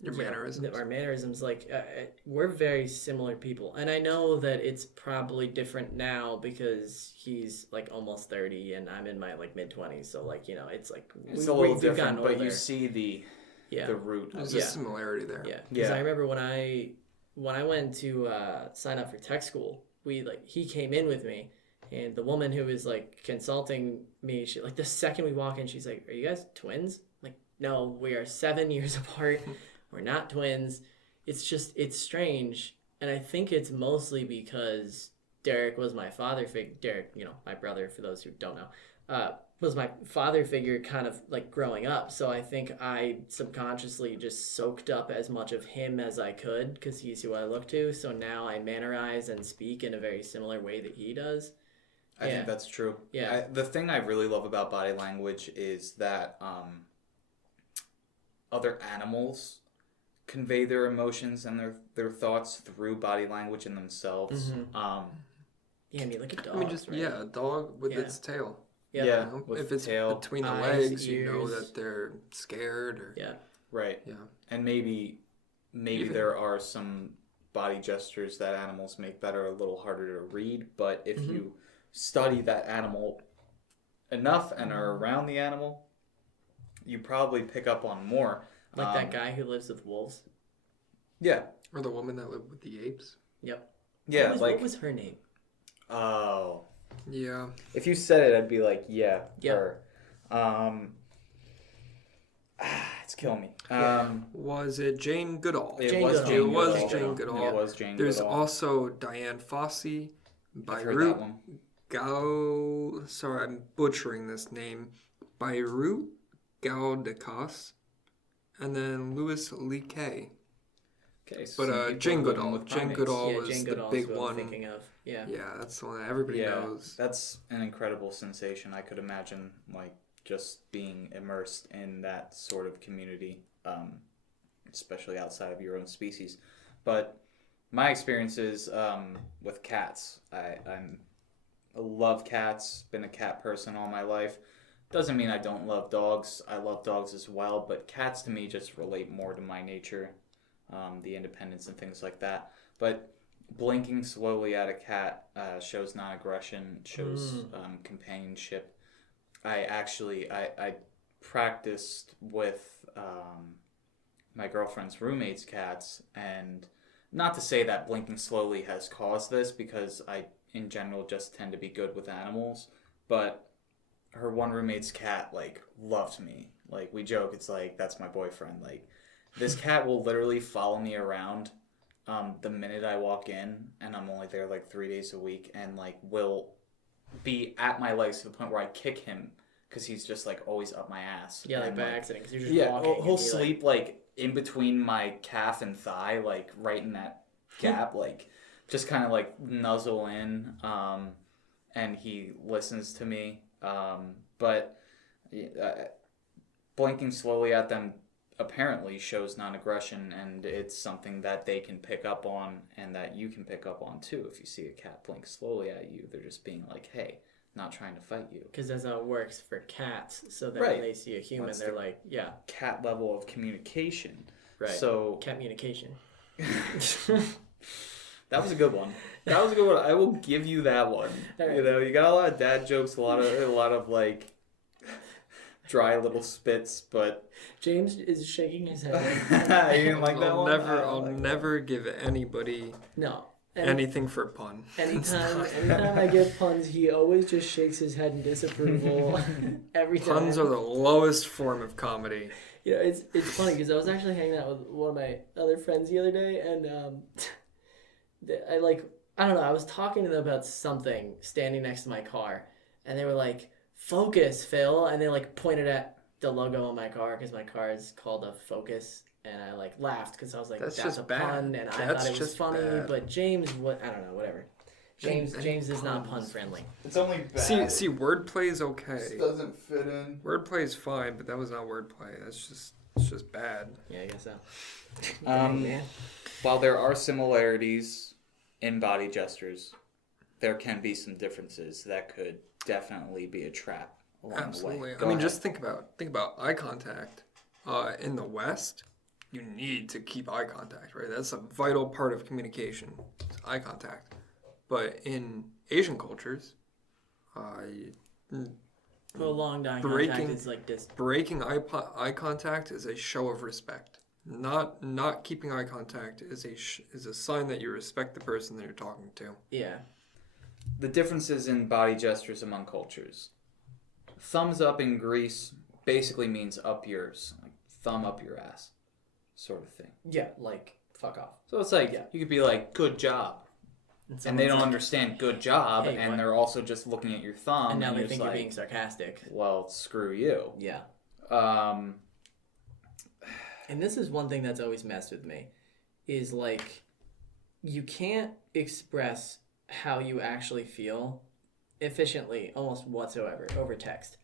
Your mannerisms. our mannerisms, like we're very similar people, and I know that it's probably different now because he's like almost 30 and I'm in my like mid-20s, so like, you know, it's like It's a little we've different, gotten but older. you see the root. There's Yeah. a similarity there. Yeah, because Yeah. I remember when I went to sign up for tech school, he came in with me, and the woman who was like consulting me, she like the second we walk in, she's like, "Are you guys twins?" I'm like, no, we are 7 years apart. We're not twins. It's strange, and I think it's mostly because Derek was my father figure. Derek, you know, my brother, for those who don't know, was my father figure kind of like growing up. So I think I subconsciously just soaked up as much of him as I could because he's who I look to. So now I mannerize and speak in a very similar way that he does. I think that's true. Yeah. The thing I really love about body language is that other animals convey their emotions and their thoughts through body language in themselves. Mhm. Yeah, I mean, look at dogs. I mean, just right? a dog with Yeah. its tail. Yeah. Yeah. You know? With If it's tail, between the eyes, legs, you know ears. that they're scared. Or Yeah. Right. Yeah. And maybe Even- there are some body gestures that animals make that are a little harder to read, but if Mhm. you study that animal enough and are around the animal, you probably pick up on more. Like that guy who lives with wolves. Yeah. Or the woman that lived with the apes. Yep. Yeah, What was her name? Oh. Yeah. If you said it, I'd be like, yeah, Yeah. her. It's killing me. Was it Jane Goodall? It Jane was Goodall. Jane It was Goodall. Jane Goodall. It was Jane There's Goodall. also Diane Fossey, I've heard that Beirut one. Sorry, I'm butchering this name. Beirut Gaudicas, and then Louis Leakey. Okay, so But some people Jane are living Goodall. with Jane primates. Goodall Yeah, was Jane the Goodall big is what I'm one. thinking of. Yeah. Yeah, that's the one that everybody Yeah, knows. that's an incredible sensation. I could imagine, like, just being immersed in that sort of community, especially outside of your own species. But my experiences with cats, I love cats. Been a cat person all my life. Doesn't mean I don't love dogs. I love dogs as well, but cats to me just relate more to my nature, the independence and things like that. But blinking slowly at a cat shows non-aggression, shows companionship. I practiced with my girlfriend's roommate's cats, and not to say that blinking slowly has caused this, because I in general just tend to be good with animals, but her one roommate's cat like loved me. Like, we joke, it's like, that's my boyfriend. Like, this cat will literally follow me around the minute I walk in, and I'm only there like 3 days a week, and like will be at my legs to the point where I kick him because he's just like always up my ass. Yeah, like And, by accident, because you're just walking. he'll and he, sleep like in between my calf and thigh, like right in that gap, like just kind of like nuzzle in, and he listens to me. But blinking slowly at them apparently shows non-aggression, and it's something that they can pick up on and that you can pick up on too. If you see a cat blink slowly at you, they're just being like, hey, not trying to fight you. Because that's how it works for cats. So that Right. when they see a human, That's they're the- like, yeah, Cat level of communication. right. So Cat communication. That was a good one. That was a good one. I will give you that one. Right. You know, you got a lot of dad jokes, a lot of like dry little spits, but James is shaking his head. You didn't like that one? I'll never give anybody anything for a pun. Anytime I give puns, he always just shakes his head in disapproval. Every time. Puns are the lowest form of comedy. You know, it's funny because I was actually hanging out with one of my other friends the other day, and I don't know, I was talking to them about something standing next to my car, and they were like, "Focus, Phil," and they like pointed at the logo on my car because my car is called a Focus, and I like laughed because I was like, "That's a pun," and I thought it was funny. Bad. But James, I don't know, whatever. James is not pun friendly. It's only bad. See, wordplay is okay. It doesn't fit in. Wordplay is fine, but that was not wordplay. It's just bad. Yeah, I guess so. While there are similarities in body gestures, there can be some differences that could definitely be a trap along the way. I mean, just think about eye contact. In the West, you need to keep eye contact, right? That's a vital part of communication. It's eye contact. But in Asian cultures, prolonged eye contact is like this. Breaking eye contact is a show of respect. Not keeping eye contact is a sign that you respect the person that you're talking to. Yeah. The differences in body gestures among cultures. Thumbs up in Greece basically means up yours, like thumb up your ass, sort of thing. Yeah, like fuck off. So it's like you could be like, "Good job." And they don't understand "good job," hey, and they're also just looking at your thumb. And now they think you're being sarcastic. Well, screw you. Yeah. And this is one thing that's always messed with me, is like, you can't express how you actually feel efficiently, almost whatsoever, over text.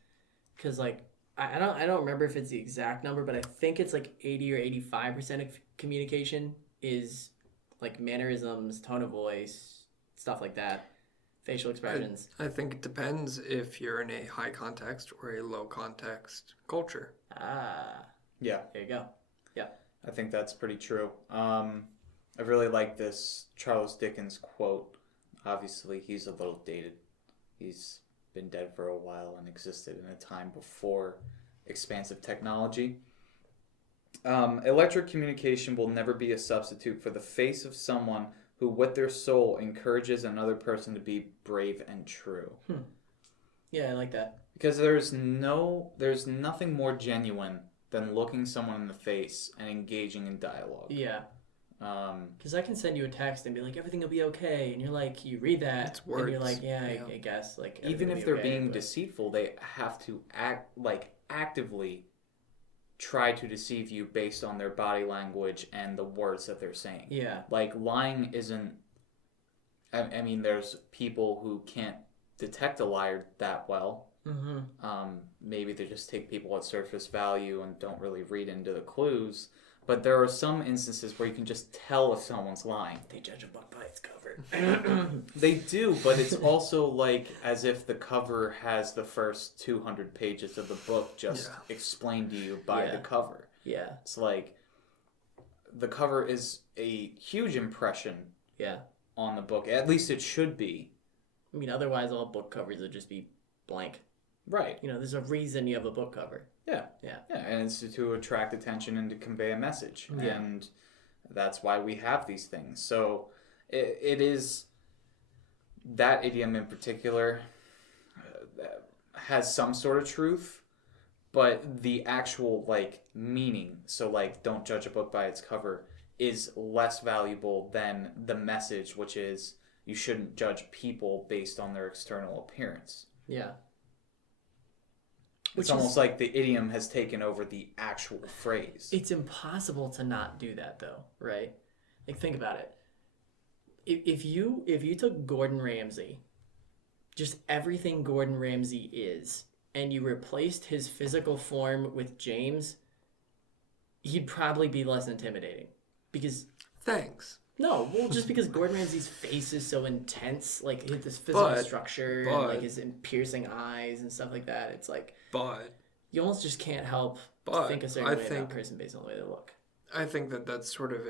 Because like, I don't remember if it's the exact number, but I think it's like 80 or 85% of communication is like mannerisms, tone of voice, stuff like that, facial expressions. I think it depends if you're in a high context or a low context culture. Yeah. There you go. Yeah. I think that's pretty true. I really like this Charles Dickens quote. Obviously, he's a little dated. He's been dead for a while and existed in a time before expansive technology. Electric communication will never be a substitute for the face of someone who with their soul encourages another person to be brave and true. Yeah, I like that. Because there's nothing more genuine than looking someone in the face and engaging in dialogue. Yeah. Because I can send you a text and be like, everything will be okay, and you're like, you read that, it's words. And you're like, I guess, like, even if they're being deceitful, they have to actively try to deceive you based on their body language and the words that they're saying. Yeah. Like, lying isn't... I mean, there's people who can't detect a liar that well. Mm-hmm. Maybe they just take people at surface value and don't really read into the clues. But there are some instances where you can just tell if someone's lying. They judge a book by its cover. They do, but it's also like as if the cover has the first 200 pages of the book just explained to you by the cover. Yeah. It's like the cover is a huge impression on the book. At least it should be. I mean, otherwise all book covers would just be blank. Right. You know, there's a reason you have a book cover. Yeah, and it's to attract attention and to convey a message, and that's why we have these things. So it is that idiom in particular has some sort of truth, but the actual like meaning, so like don't judge a book by its cover, is less valuable than the message, which is you shouldn't judge people based on their external appearance. Yeah. It's almost like the idiom has taken over the actual phrase. It's impossible to not do that, though, right? Like, think about it. If you took Gordon Ramsay, just everything Gordon Ramsay is, and you replaced his physical form with James, he'd probably be less intimidating. Because... Thanks. No, well, just because Gordon Ramsay's face is so intense, like his physical structure, and like his piercing eyes and stuff like that, it's like... But... You almost just can't help think a certain way about a person based on the way they look. I think that's sort of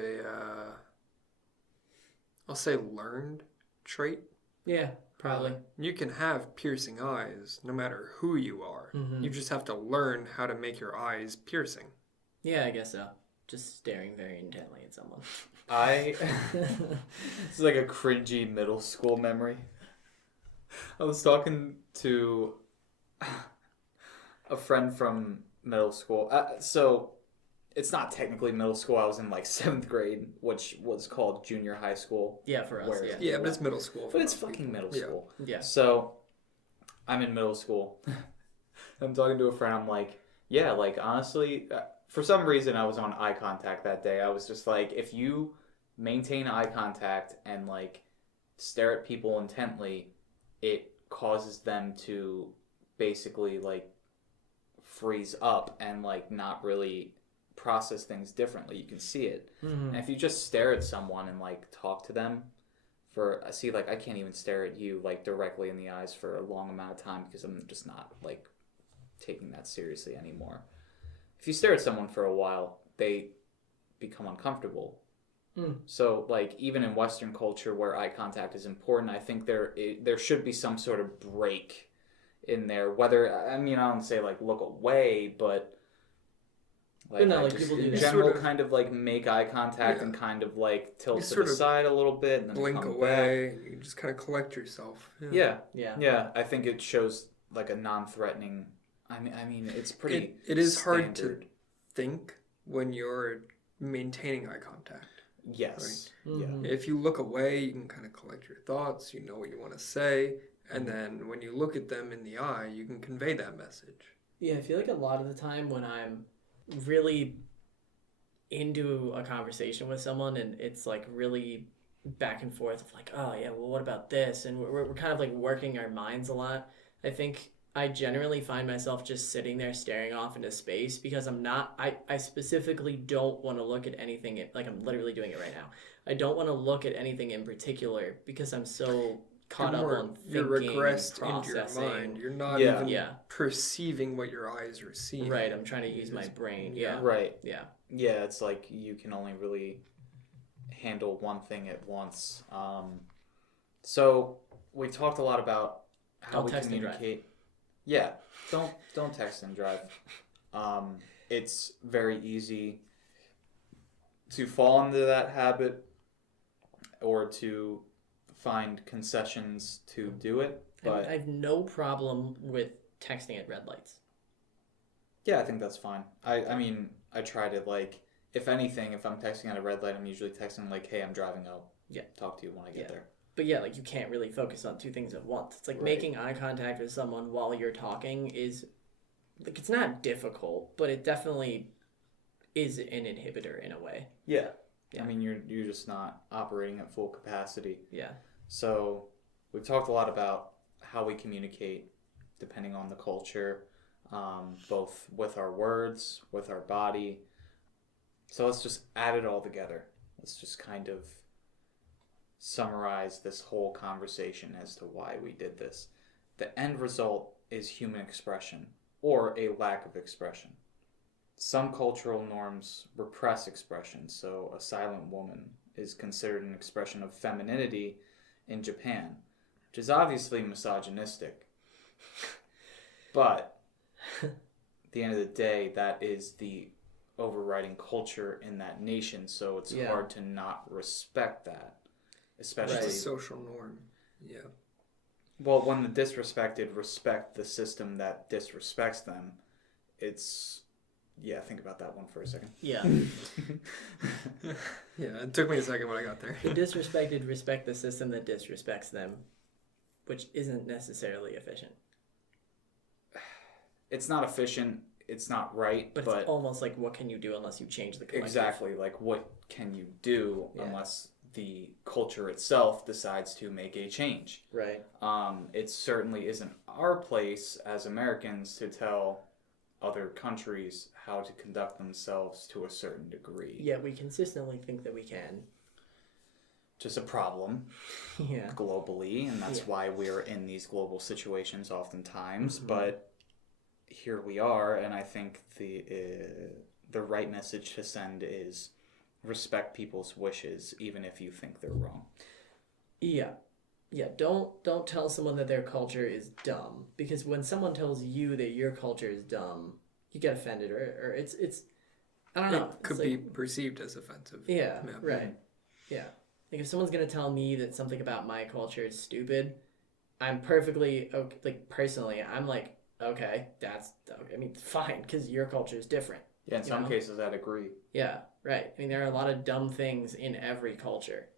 I'll say learned trait. Yeah, probably. You can have piercing eyes no matter who you are. Mm-hmm. You just have to learn how to make your eyes piercing. Yeah, I guess so. Just staring very intently at someone. It's like a cringy middle school memory. I was talking to a friend from middle school. So it's not technically middle school. I was in like 7th grade, which was called junior high school. Yeah, for us, yeah. Yeah, but it's middle school. But it's fucking middle school. Yeah. So I'm in middle school. I'm talking to a friend. I'm like, yeah, like honestly, for some reason I was on eye contact that day. I was just like, if you maintain eye contact and like stare at people intently, it causes them to basically like freeze up and like not really process things differently. You can see it. Mm-hmm. And if you just stare at someone and like talk to them I can't even stare at you like directly in the eyes for a long amount of time because I'm just not like taking that seriously anymore. If you stare at someone for a while, they become uncomfortable. So like even in Western culture where eye contact is important, I think there should be some sort of break in there. Whether I don't say like look away, but like people do in general kind of like make eye contact and kind of like tilt to the side a little bit and then blink come away. Back. You just kind of collect yourself. Yeah. I think it shows like a non-threatening. I mean, it's pretty. It is standard. hard to think when you're maintaining eye contact. Yes. Right? Mm-hmm. Yeah. If you look away, you can kind of collect your thoughts. You know what you want to say, and then when you look at them in the eye, you can convey that message. Yeah, I feel like a lot of the time when I'm really into a conversation with someone and it's like really back and forth of like, oh yeah, well what about this? And we're kind of like working our minds a lot. I think I generally find myself just sitting there staring off into space because I specifically don't want to look at anything, like I'm literally doing it right now. I don't want to look at anything in particular because I'm so caught up on thinking, you're regressed into your mind. You're not even perceiving what your eyes are seeing. Right, I'm trying to use my brain. Yeah. Right. Yeah. Yeah, it's like you can only really handle one thing at once. So we've talked a lot about how we communicate. Yeah, don't text and drive. It's very easy to fall into that habit or to find concessions to do it. But I have no problem with texting at red lights. Yeah, I think that's fine. I mean, I try to like, if anything, if I'm texting at a red light, I'm usually texting like, hey, I'm driving out. Yeah. Talk to you when I get there. But yeah, like you can't really focus on two things at once. It's like making eye contact with someone while you're talking is, like, it's not difficult, but it definitely is an inhibitor in a way. Yeah. I mean, you're just not operating at full capacity. Yeah. So we've talked a lot about how we communicate depending on the culture, both with our words, with our body. So let's just add it all together. Let's just kind of summarize this whole conversation as to why we did this. The end result is human expression, or a lack of expression. Some cultural norms repress expression, so a silent woman is considered an expression of femininity in Japan, which is obviously misogynistic. But at the end of the day, that is the overriding culture in that nation, so it's hard to not respect that. Especially it's a social norm. Yeah. Well, when the disrespected respect the system that disrespects them, it's... Yeah, think about that one for a second. Yeah. Yeah, it took me a second when I got there. The disrespected respect the system that disrespects them, which isn't necessarily efficient. It's not efficient. It's not right. But it's almost like, what can you do unless you change the collective? Exactly. Like, what can you do unless the culture itself decides to make a change? Right. It certainly isn't our place as Americans to tell other countries how to conduct themselves to a certain degree. Yeah, we consistently think that we can. Just a problem globally, and that's why we're in these global situations oftentimes. Mm-hmm. But here we are, and I think the right message to send is respect people's wishes, even if you think they're wrong. Yeah. Yeah, don't tell someone that their culture is dumb, because when someone tells you that your culture is dumb, you get offended, or it's I don't know. It could be perceived as offensive. Yeah, right. Yeah. Like if someone's gonna tell me that something about my culture is stupid, I'm perfectly okay, like personally, I'm like, okay, I mean, fine, because your culture is different. Yeah, in some cases I'd agree. Yeah, right. I mean, there are a lot of dumb things in every culture.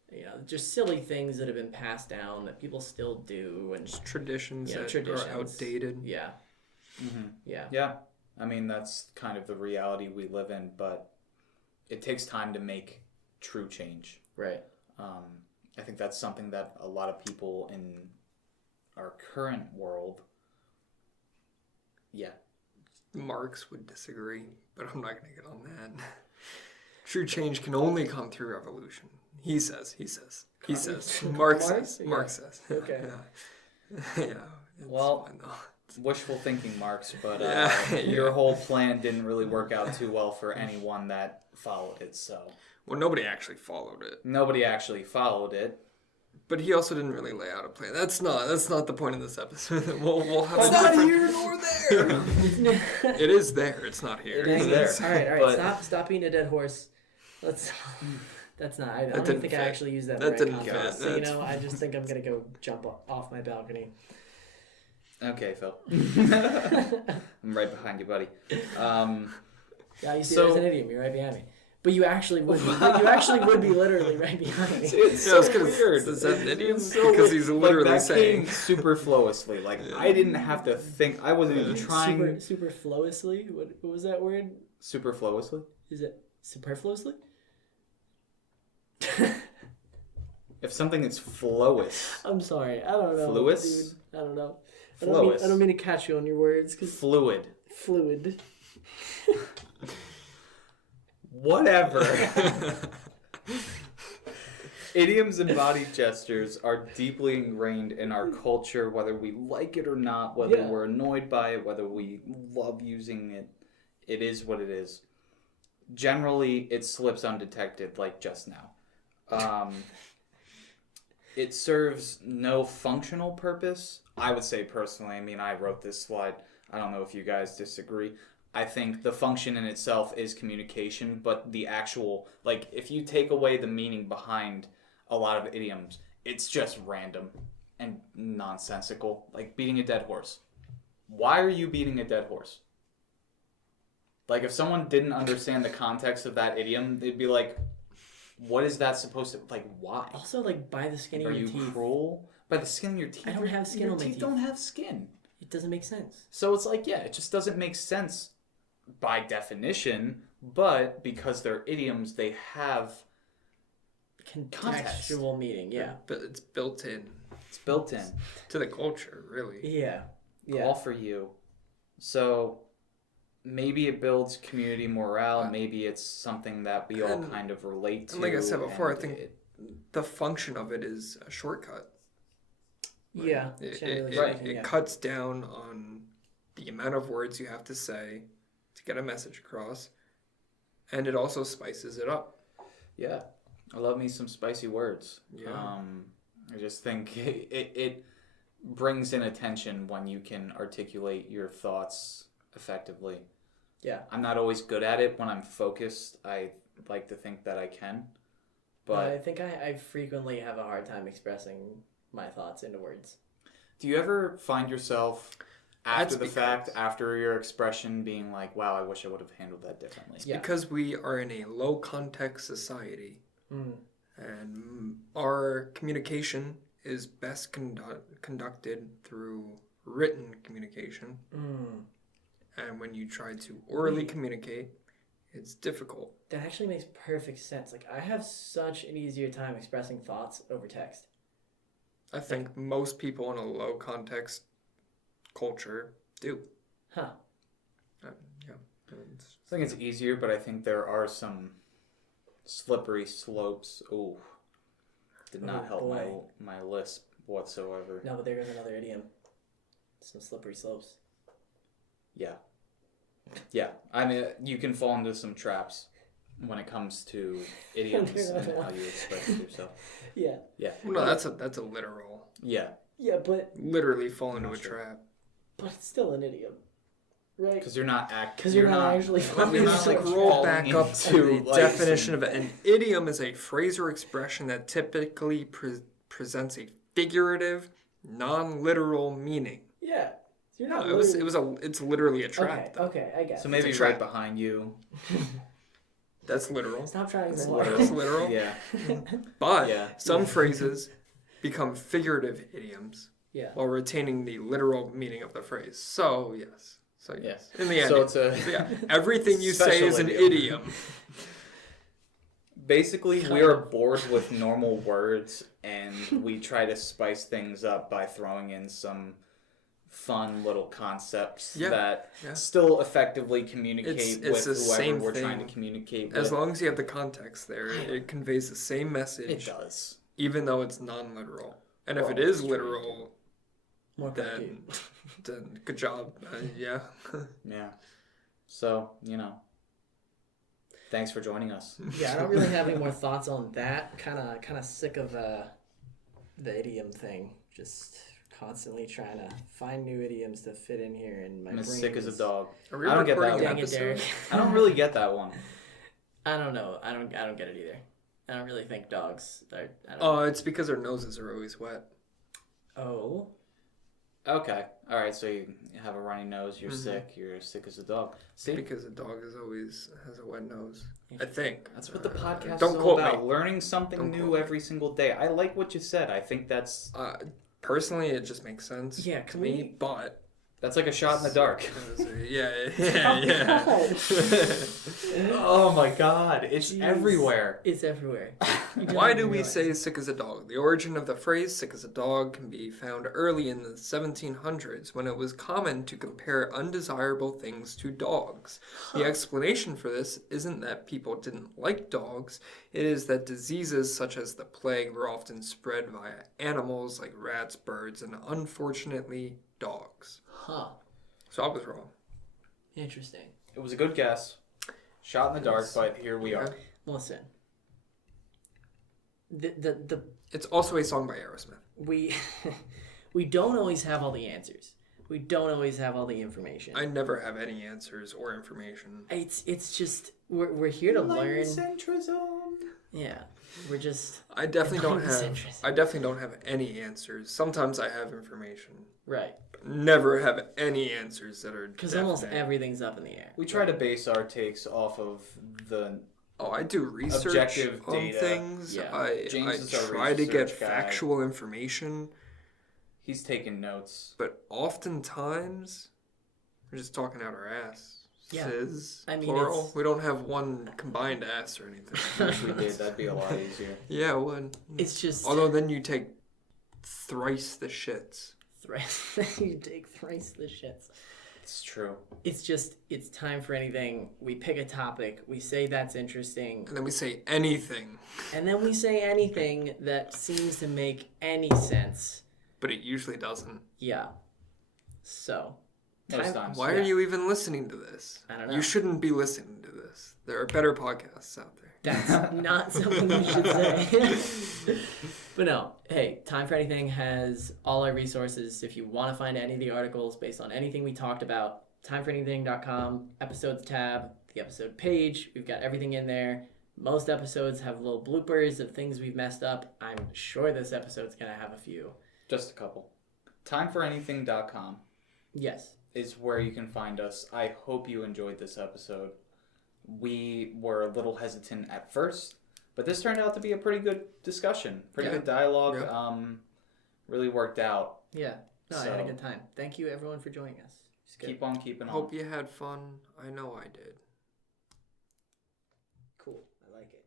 Just silly things that have been passed down that people still do, and just traditions that are outdated. Yeah. Mm-hmm. Yeah. Yeah. I mean, that's kind of the reality we live in, but it takes time to make true change. Right. I think that's something that a lot of people in our current world, Marx would disagree, but I'm not going to get on that. True change can only come through revolution. He says. Marx says. Marx says. Okay. Yeah. Well, wishful thinking, Marx, but your whole plan didn't really work out too well for anyone that followed it. So. Well, nobody actually followed it. But he also didn't really lay out a plan. That's not the point of this episode. We'll have it's not here nor there. It is there. It's not here. It is there. All right. Stop being a dead horse. That's not. I don't even think I actually used that. That didn't fit. So I just think I'm gonna go jump off my balcony. Okay, Phil. I'm right behind you, buddy. Yeah, you see, there's an idiom. You're right behind me. But you actually would. You actually would be literally right behind me. It's so weird. Is that an idiom? Because he's literally saying superfluously. Like I didn't have to think. I wasn't even trying. Superfluously. What was that word? Superfluously. Is it superfluously? If something is flowous. I'm sorry. I don't know. Fluous? Dude. I don't know. Flowous. I don't mean to catch you on your words. Fluid. Whatever. Idioms and body gestures are deeply ingrained in our culture, whether we like it or not, whether we're annoyed by it, whether we love using it. It is what it is. Generally, it slips undetected, like just now. It serves no functional purpose, I would say personally. I mean, I wrote this slide. I don't know if you guys disagree. I think the function in itself is communication, but the actual, like, if you take away the meaning behind a lot of idioms, it's just random and nonsensical. Like beating a dead horse. Why are you beating a dead horse? Like, if someone didn't understand the context of that idiom, they'd be like, what is that supposed to... Like, why? Also, like, by the skin of your teeth. Are you cruel? By the skin of your teeth? I don't have skin on my teeth. Your teeth don't have skin. It doesn't make sense. So it's like, it just doesn't make sense by definition, but because they're idioms, they have... contextual meaning, yeah. But it's built in. It's built in. To the culture, really. Yeah. All for you. So... Maybe it builds community morale. Maybe it's something that we all kind of relate to. And like I said before, I think the function of it is a shortcut. Yeah. It cuts down on the amount of words you have to say to get a message across. And it also spices it up. Yeah. I love me some spicy words. Yeah. I just think it brings in attention when you can articulate your thoughts effectively. Yeah. I'm not always good at it when I'm focused. I like to think that I can. But I think I frequently have a hard time expressing my thoughts into words. Do you ever find yourself after after your expression being like, wow, I wish I would have handled that differently? It's because we are in a low context society. And our communication is best conducted through written communication. And when you try to orally communicate, it's difficult. That actually makes perfect sense. Like, I have such an easier time expressing thoughts over text. I think most people in a low context culture do. Huh. Yeah. I think it's easier, but I think there are some slippery slopes. Ooh. Did not help my lisp whatsoever. No, but there goes another idiom. Some slippery slopes. Yeah. Yeah. I mean, you can fall into some traps. when it comes to idioms and how you express yourself. Yeah. Yeah. No, that's a literal. Yeah. Yeah, but Literally fall into a trap. but it's still an idiom, right? Because you're not You're not actually. Let me just roll back up to the definition of it. An idiom is a phrase or expression that typically presents a figurative, non-literal meaning. Yeah. You're not. It's literally a trap. Okay, I guess. So maybe right behind you. That's literal. Stop trying That's to literal. That's literal. Yeah. But some phrases become figurative idioms while retaining the literal meaning of the phrase. So yes. In the end. So everything you say is an idiom. Basically, we are bored with normal words, and we try to spice things up by throwing in some fun little concepts that still effectively communicate with whoever we're trying to communicate with. As long as you have the context there, it conveys the same message. It does. Even though it's non-literal. And if it is literal, then good job. Yeah. Yeah. So, thanks for joining us. Yeah, I don't really have any more thoughts on that. Kind of sick of the idiom thing. Just constantly trying to find new idioms to fit in here, and my brain is sick as a dog. I don't get that Dang it, Derek. I don't really get that one. I don't know. I don't get it either. I don't really think dogs are. It's because their noses are always wet. Oh. Okay. All right. So you have a runny nose. You're sick. You're sick as a dog. See? Because a dog always has a wet nose. I think that's what the podcast is all about. Learning something new every single day. I like what you said. I think that's. Personally, it just makes sense. Yeah, to me, but that's like a shot in the dark. Yeah. Oh my God! It's everywhere. It's everywhere. Why do we say "sick as a dog"? The origin of the phrase "sick as a dog" can be found early in the 1700s, when it was common to compare undesirable things to dogs. The explanation for this isn't that people didn't like dogs; it is that diseases such as the plague were often spread via animals like rats, birds, and unfortunately, dogs. Huh. So I was wrong. Interesting. It was a good guess. Shot in the dark, but here we are. Listen. The It's also a song by Aerosmith. We don't always have all the answers. We don't always have all the information. I never have any answers or information. It's just we're here to learn. Centrism. Yeah. We're just I definitely don't have any answers. Sometimes I have information. Right. But never have any answers that are because almost everything's up in the air. We try to base our takes off of the I do research objective on data. things. Yeah. I try to get factual information. He's taking notes. But oftentimes, we're just talking out our ass. Yeah. Plural. We don't have one combined ass or anything. If we did, that'd be a lot easier. Yeah, it would. It's just... Although then you take thrice the shits. You take thrice the shits. It's true. It's just, it's time for anything. We pick a topic. We say that's interesting. And then we say anything. And then we say anything that seems to make any sense. But it usually doesn't. Yeah. So... Why are you even listening to this? I don't know. You shouldn't be listening to this. There are better podcasts out there. That's not something you should say. But no, hey, Time for Anything has all our resources. If you want to find any of the articles based on anything we talked about, timeforanything.com, episodes tab, the episode page. We've got everything in there. Most episodes have little bloopers of things we've messed up. I'm sure this episode's going to have a few. Just a couple. Timeforanything.com. Yes. Is where you can find us. I hope you enjoyed this episode. We were a little hesitant at first, but this turned out to be a pretty good discussion. Pretty good dialogue. Yeah. Really worked out. Yeah. No, I had a good time. Thank you, everyone, for joining us. Keep on keeping on. Hope you had fun. I know I did. Cool. I like it.